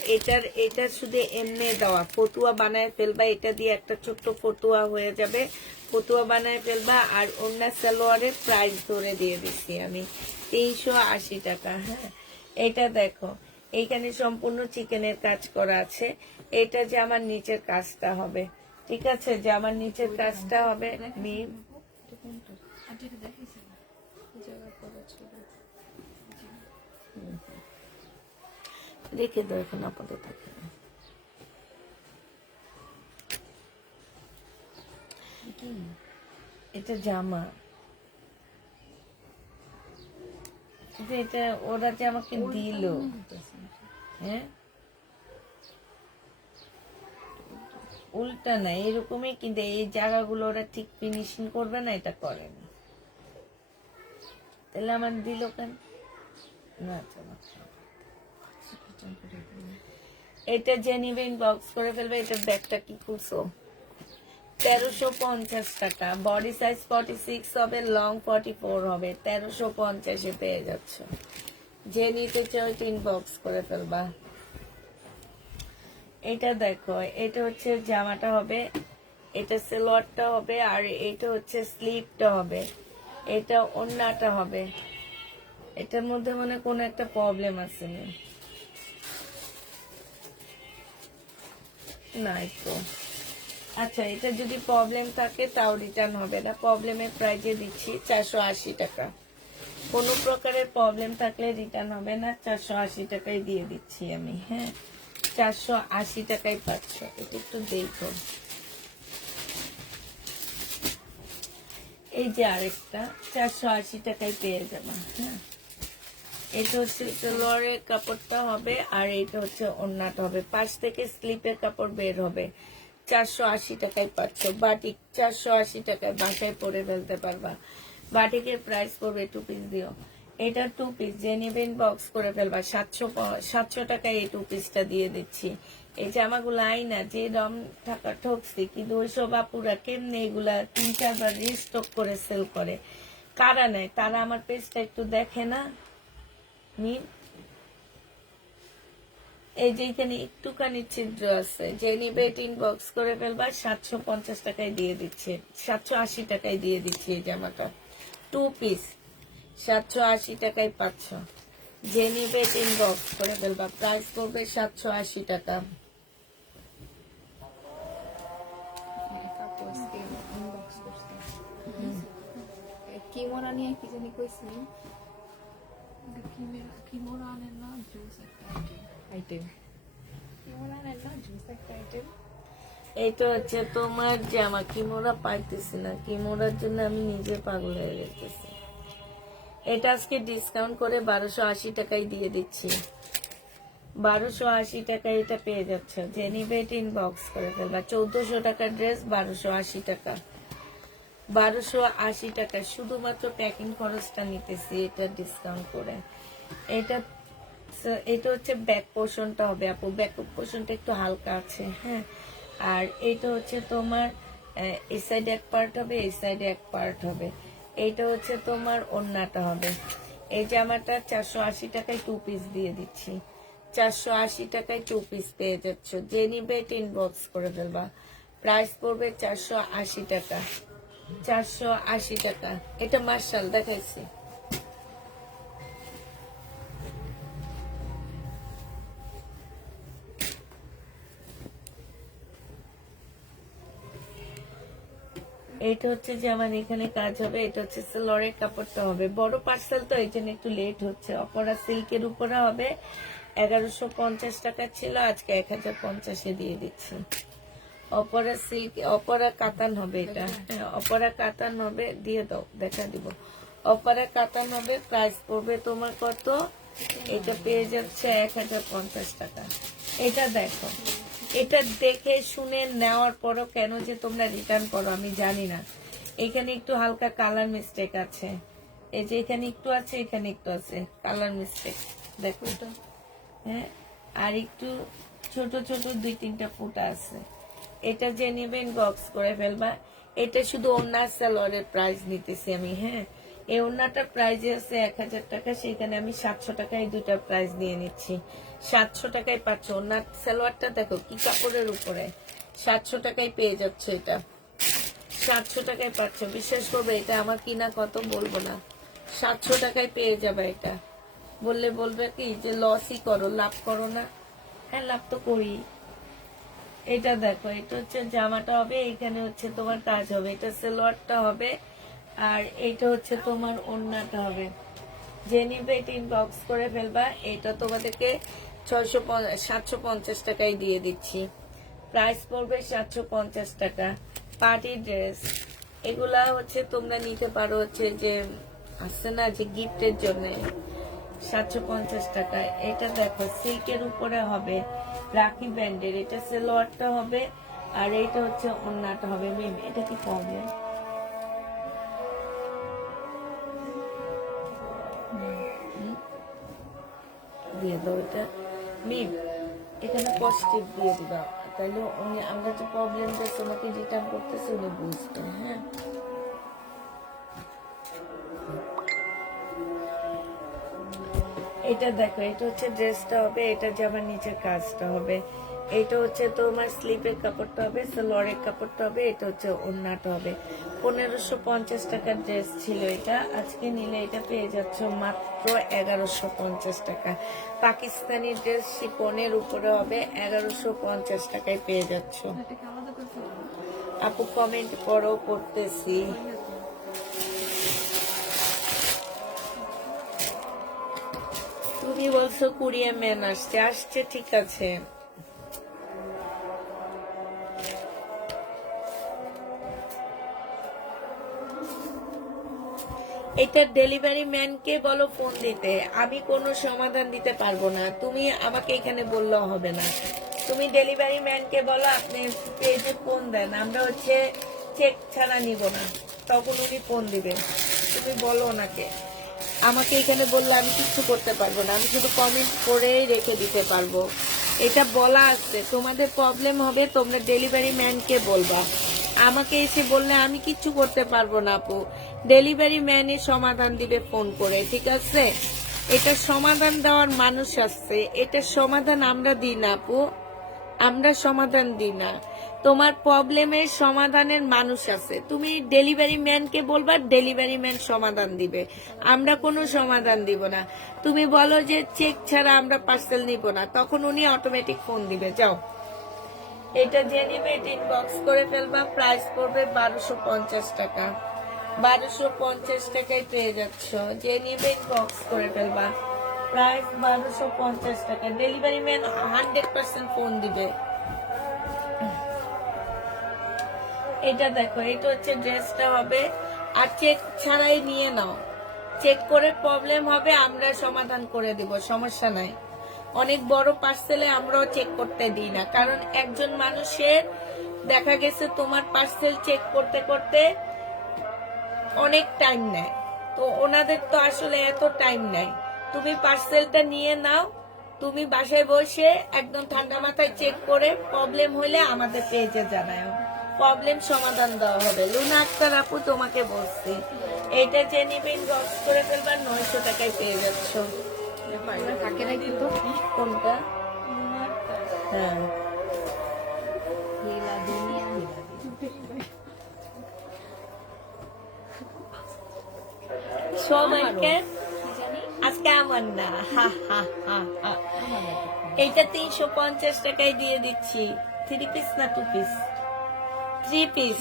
এটা শুধু এমনি দেওয়া, ফতুয়া বানায় ফেলবা। এটা দিয়ে একটা ছোট্ট ফতুয়া হয়ে যাবে, ফতুয়া বানায় ফেলবা। আর ওড়না সালোয়ারের প্রাইস ধরে দিয়ে দিচ্ছি আমি 380 টাকা। হ্যাঁ, এটা দেখো, এইখানে সম্পূর্ণ চিকেনের কাজ করা আছে। এটা যে আমার নিচের কাজটা হবে, ঠিক আছে? যে আমার নিচের কাজটা হবে মিম। রেখে দাও এখন আপাতত। এটা জামা, এটা ওরা যে আমাকে দিল। হ্যাঁ, উল্টা না, এরকমই, কিন্তু এই জায়গাগুলো ওরা ঠিক ফিনিশিং করবে না, এটা করে না। তাহলে আমার দিল কেন? না, এটা যে নিবে ইনবক্স করে ফেলবে। এটা ব্যাগটা কি খুলছো? 1350 টাকা। বডি সাইজ 46 হবে, লং 44 হবে। 1350 পেয়ে যাচ্ছ। যে নিতে চাও এটা ইনবক্স করে ফেলবা। এটা দেখো, এটা হচ্ছে জামাটা হবে, এটা সালোয়ারটা হবে, আর এটা হচ্ছে স্লিভটা হবে। এটা ওন্নাটা হবে। এটার মধ্যে মানে কোনো একটা প্রবলেম আছে না তো। আচ্ছা, এটা যদি প্রবলেম থাকে তাও রিটার্ন হবে না। প্রবলেমের প্রাইজে দিচ্ছি 480 টাকা। কোনো প্রকারের প্রবলেম থাকলে রিটার্ন হবে না, 480 টাকায় দিয়ে দিচ্ছি আমি। হ্যাঁ, 480 টাকায় পাচ্ছ। এটা একটু দেখো। এই যে আরেকটা 480 টাকায় পেয়ে যাবে। হ্যাঁ, এটা হচ্ছে সালোয়ারের কাপড়টা হবে, আর এটা হচ্ছে ওড়নাটা হবে। পাশ থেকে স্লিপের কাপড় বের হবে। 480 টাকায় পাচ্ছ। বাটিক 480 টাকায় বাসায় পরে ফেলতে পারবা। বাটিকের প্রাইস পড়বে 2 পিস দিও। এটা 2 পিস যে নেবেন বক্স করে ফেলবা। 700 টাকায় এই 2 পিসটা দিয়ে দিচ্ছি। এই জামাগুলো আইনা যে রম টাকা ঠকছি, কিন্তু ওইসব আপুরা কেমনে এগুলা 3-4 বার রিস্টক করে সেল করে। কারা নেয় তারা আমার পেজটা একটু দেখে না। এই যে এখানে একটুখানি ছিদ্র আছে, যে নিবে ইনবক্স করে ফেলবা। 750 টাকায় দিয়ে দিচ্ছে, 780 টাকায় দিয়ে দিচ্ছি এই জামাটা। 2 পিস 780 টাকায় পাচ্ছ। যে নিবে ইনবক্স করে ফেলবা। প্রাইস পড়বে 780 টাকা। কিমোরা নিয়ে কি জানি কইছিলি? কিমোরা আনেন না, জুস একটা আইটেম। কিমোরা নেন না, জুস একটা আইটেম। এইটা হচ্ছে তোমার জামা। কিমোরা পাইতেছি না, কিমোরার জন্য আমি নিজে পাগল হয়ে যেতেছি। এটা আজকে ডিসকাউন্ট করে 1280 টাকায় দিয়ে দিচ্ছি। 1280 টাকায় এটা পেয়ে যাচ্ছে। যে নিবে ইনবক্স করে ফেলবা। 1400 টাকার ড্রেস 1280 টাকা। 1280 টাকা শুধুমাত্র প্যাকিং খরচটা নিতেছি এটা ডিসকাউন্ট করে। এটা এটা হচ্ছে ব্যাক পোর্শনটা হবে আপু। ব্যাক পোর্শনটা একটু হালকা আছে। হ্যাঁ, আর এইটা হচ্ছে তোমার এই সাইডে এক পার্ট হবে, এই সাইডে এক পার্ট হবে। এইটা হচ্ছে তোমার ওড়নাটা হবে। এই জামাটা 480 টাকায় 2 পিস দিয়ে দিচ্ছি। 480 টাকায় 2 পিস পেয়ে যাচ্ছ। যে নিবে ইনবক্স করে ফেলবা। প্রাইস পড়বে 480 টাকা। 480 টাকা। এটা মার্শাল দেখাইছি। এটা হচ্ছে যে আমার এখানে কাজ হবে। এটা হচ্ছে সালোয়ারের কাপড়টা হবে। বড় পার্সেল তো এই জন্য একটু লেট হচ্ছে। অপরা সিল্কের উপরে হবে। 1150 টাকা ছিল, আজকে 1050-এ দিয়ে দিচ্ছি। অপরা সিল্ক, অপরা কাতান হবে এটা। হ্যাঁ, অপরা কাতান হবে। দিয়ে দাও, দেখা দিব। অপরা কাতান হবে। প্রাইস পড়বে তোমার কত? এটা পেয়ে যাচ্ছে 1050 টাকা। এটা দেখো, এটা দেখে শুনে নেওয়ার পরও কেন যে তোমরা রিটার্ন করো আমি জানি না। এখানে একটু হালকা কালার মিস্টেক আছে। এই যে এখানে একটু আছে, এখানে একটু আছে কালার মিস্টেক। দেখো তো। হ্যাঁ, আর একটু ছোট ছোট 2-3টা ফুটা আছে। এটা যে নেবেন বক্স করে ফেলবা। এটা শুধু ওড়না সালোয়ারের প্রাইস নিতেছি আমি। হ্যাঁ, এই ওড়নাটার প্রাইস আছে 1000 টাকা, সেখানে আমি 700 টাকায় দুইটা প্রাইস দিয়ে নিচ্ছি। 700 টাকায় পাচ্ছ। ওড়নার সালোয়ারটা দেখো কি কাপড়ের উপরে। 700 টাকায় পেয়ে যাচ্ছে এটা। 700 টাকায় পাচ্ছ। বিশ্বাস করবে এটা আমার কিনা কত বলবো না। 700 টাকায় পেয়ে যাবে এটা। বললে বলবে কি যে লসই করো, লাভ করো না। হ্যাঁ, লাভ তো করি। এটা দেখো, এটা হচ্ছে জামাটা হবে। এখানে হচ্ছে তোমার কাজ হবে। এটা সালোয়ারটা হবে, আর এটা হচ্ছে তোমার ওড়নাটা হবে। যে নিবে ইনবক্স করে ফেলবা। এটা তোমাদেরকে 750 টাকায় দিয়ে দিচ্ছি। প্রাইস পড়বে 750 টাকা। পার্টি ড্রেস এগুলা হচ্ছে তোমরা নিতে পারো হচ্ছে যে আছে না যে গিফটের জন্য। 750 টাকা। এটা দেখো সিল্কের উপরে হবে, রাখি ব্যান্ডের। এটা সালোয়ারটা হবে, আর এইটা হচ্ছে ওড়নাটা হবে। মেম এটা কি প্রবলেম? দিয়ে দাও এটা মিম। এখানে পজিটিভ দিয়ে দিবা, তাহলে উনি আমরা যে প্রবলেমটা তোমাকে রিটার্ন করতেছি উনি বুঝবেন। হ্যাঁ, এটা দেখো, এটা হচ্ছে ড্রেসটা হবে। এটা যে আমার নিচের কাজটা হবে। এটা হচ্ছে তোমার স্লিপের কাপড়টা হবে, সালোয়ারের কাপড়টা হবে, এটা হচ্ছে ওড়নাটা হবে। 1550 টাকার ড্রেস ছিল এটা, আজকে নিলে এটা পেয়ে যাচ্ছ মাত্র 1150 টাকা। পাকিস্তানি ড্রেস শিপনের উপরে হবে, 1150 টাকায় পেয়ে যাচ্ছ। এটাকে আলাদা করে ফেলবো। আপু কমেন্ট করো, করতেছি। তুমি বলছো কুরিয়ার ম্যান আসছে, আসছে ঠিক আছে। এটা ডেলিভারি ম্যানকে বলো ফোন দিতে, আমি কোনো সমাধান দিতে পারবো না, তুমি আমাকে এখানে বললেও হবে না। তুমি ডেলিভারি ম্যানকে বলো আপনি পেজে ফোন দেন, আমরা হচ্ছে চেক ছাড়া নিব না, তখন উনি ফোন দিবেন। তুমি বলো ওনাকে, আমাকে এখানে বললে আমি কিছু করতে পারবো না, আমি শুধু কমেন্ট করেই রেখে দিতে পারবো। এটা বলা আছে, তোমাদের প্রবলেম হবে তোমরা ডেলিভারি ম্যানকে বলবা, আমাকে এসে বললে আমি কিচ্ছু করতে পারবো না আপু। ডেলিভারি ম্যানই সমাধান দিবে ফোন করে, ঠিক আছে? এটা সমাধান দেওয়ার মানুষ আছে, এটা সমাধান আমরা দিই না আপু, আমরা সমাধান দিই না। তোমার প্রবলেমের সমাধানের মানুষ আছে, তুমি ডেলিভারি ম্যানকে বলবা, ডেলিভারি ম্যান সমাধান দিবে, আমরা কোনো সমাধান দিব না। তুমি বলো যে চেক ছাড়া আমরা পার্সেল নিব না, তখন উনি অটোমেটিক ফোন দিবে। যাও, এটা যে নিবে এটা ইনবক্স করে ফেলবা, প্রাইস পড়বে 1250 টাকা। 1250 টাকায় পেয়ে যাচ্ছ, যে নিবে ইনবক্স করে ফেলবা, প্রাইস 1250 টাকা। ডেলিভারি ম্যান 100% ফোন দিবে। এটা দেখো, এটা হচ্ছে ড্রেসটা হবে, আর চেক ছাড়াই নিয়ে নাও, চেক করে প্রবলেম হবে আমরা সমাধান করে দিব, সমস্যা নাই। অনেক বড় পার্সেলে আমরাও চেক করতে দিই না, কারণ একজন মানুষের দেখা গেছে তোমার পার্সেল চেক করতে করতে অনেক টাইম নেয়, তো ওনাদের তো আসলে এত টাইম নেয়। তুমি পার্সেলটা নিয়ে নাও, তুমি বাসায় বসে একদম ঠান্ডা মাথায় চেক করে প্রবলেম হলে আমাদের পেজে জানাও, প্রবলেম সমাধান দেওয়া হবে। লুনা আক্তার আপু তোমাকে বলছি, এটা যে নিবে ইনবক্স করে ফেলবা, 900 টাকায় পেয়ে যাচ্ছ। থাকে না কিন্তু কোনটা? হ্যাঁ, লীলা দুনিয়া সবাইকে জানি আজকে আমার না, হা হা হা হা। এইটা 350 টাকায় দিয়ে দিচ্ছি। 3 পিস না 2 পিস? 3 পিস।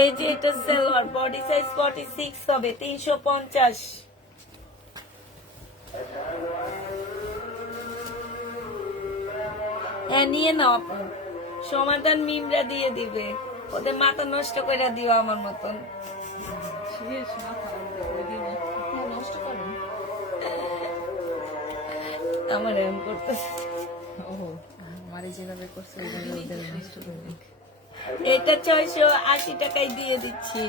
এই যে এটা সালোয়ার, বডি সাইজ 46 হবে, 350। হ্যাঁ, নিয়ে নাও আপু, সমাধান মিমরা দিয়ে দিবে, ওদের মাথা নষ্ট করে দিও আমার মতন। সিরিয়াস না থাকবে ওই দিনে নষ্ট করেন। আমার এমন করতেছে। ও আমারে যেভাবে করছে ওইভাবে ওদের নষ্ট করবে। এটা 680 টাকায় দিয়ে দিচ্ছি।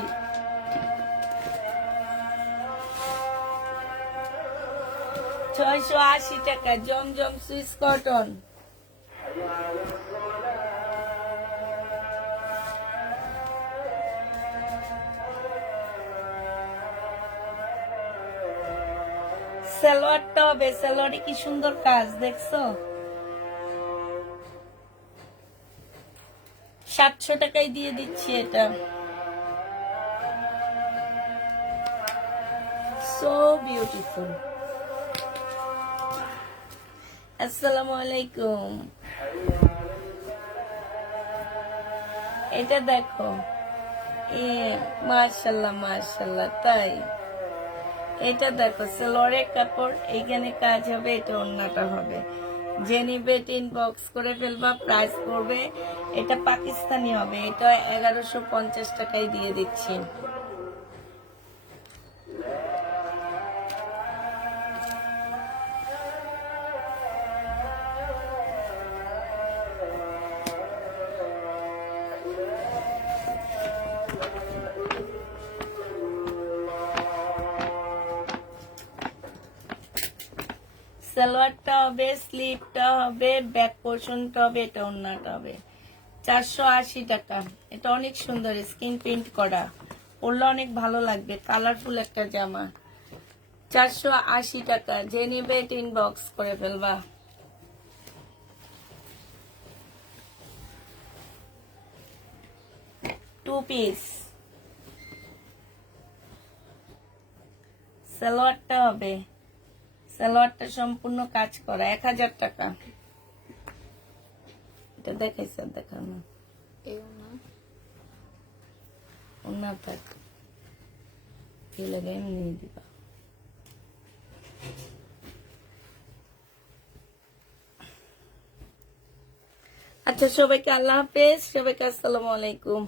680 টাকা, জমজম সুইস কটন। সালোয়ারটা হবে, সালোয়ারে কি সুন্দর কাজ দেখছো? 700 টাকায় দিয়ে দিচ্ছি এটা। So beautiful. আসসালামু আলাইকুম। এটা দেখো, মাশাল্লাহ মাশাল্লাহ, তাই এটা দেখো সালোয়ারের কাপড়, এইখানে কাজ হবে, এটা ওড়নাটা হবে। যে নিবে ইনবক্স করে ফেলবা, প্রাইস পড়বে, এটা পাকিস্তানি হবে, এটা 1150 টাকায় দিয়ে দিচ্ছি। সালোয়ারটা হবে, স্লিভটা হবে, ব্যাক পোর্শনটা হবে, এটা ওড়নাটা হবে। 480 টাকা। এটা অনেক সুন্দর, স্কিন প্রিন্ট করা, পরলে অনেক ভালো লাগবে, কালারফুল একটা জামা। 480 টাকা। যে নেবে এটা ইনবক্স করে ফেলবা। 2 পিস। সালোয়ারটা হবে, সালোয়ারটা সম্পূর্ণ কাজ করা, 1000 টাকা। এটা দেখাইছে, দেখানো এও না ওনা থাক, কি লাগে এমনি দিবা। আচ্ছা, সবাইকে আল্লাহ হাফেজ, সবাইকে আসসালামু আলাইকুম।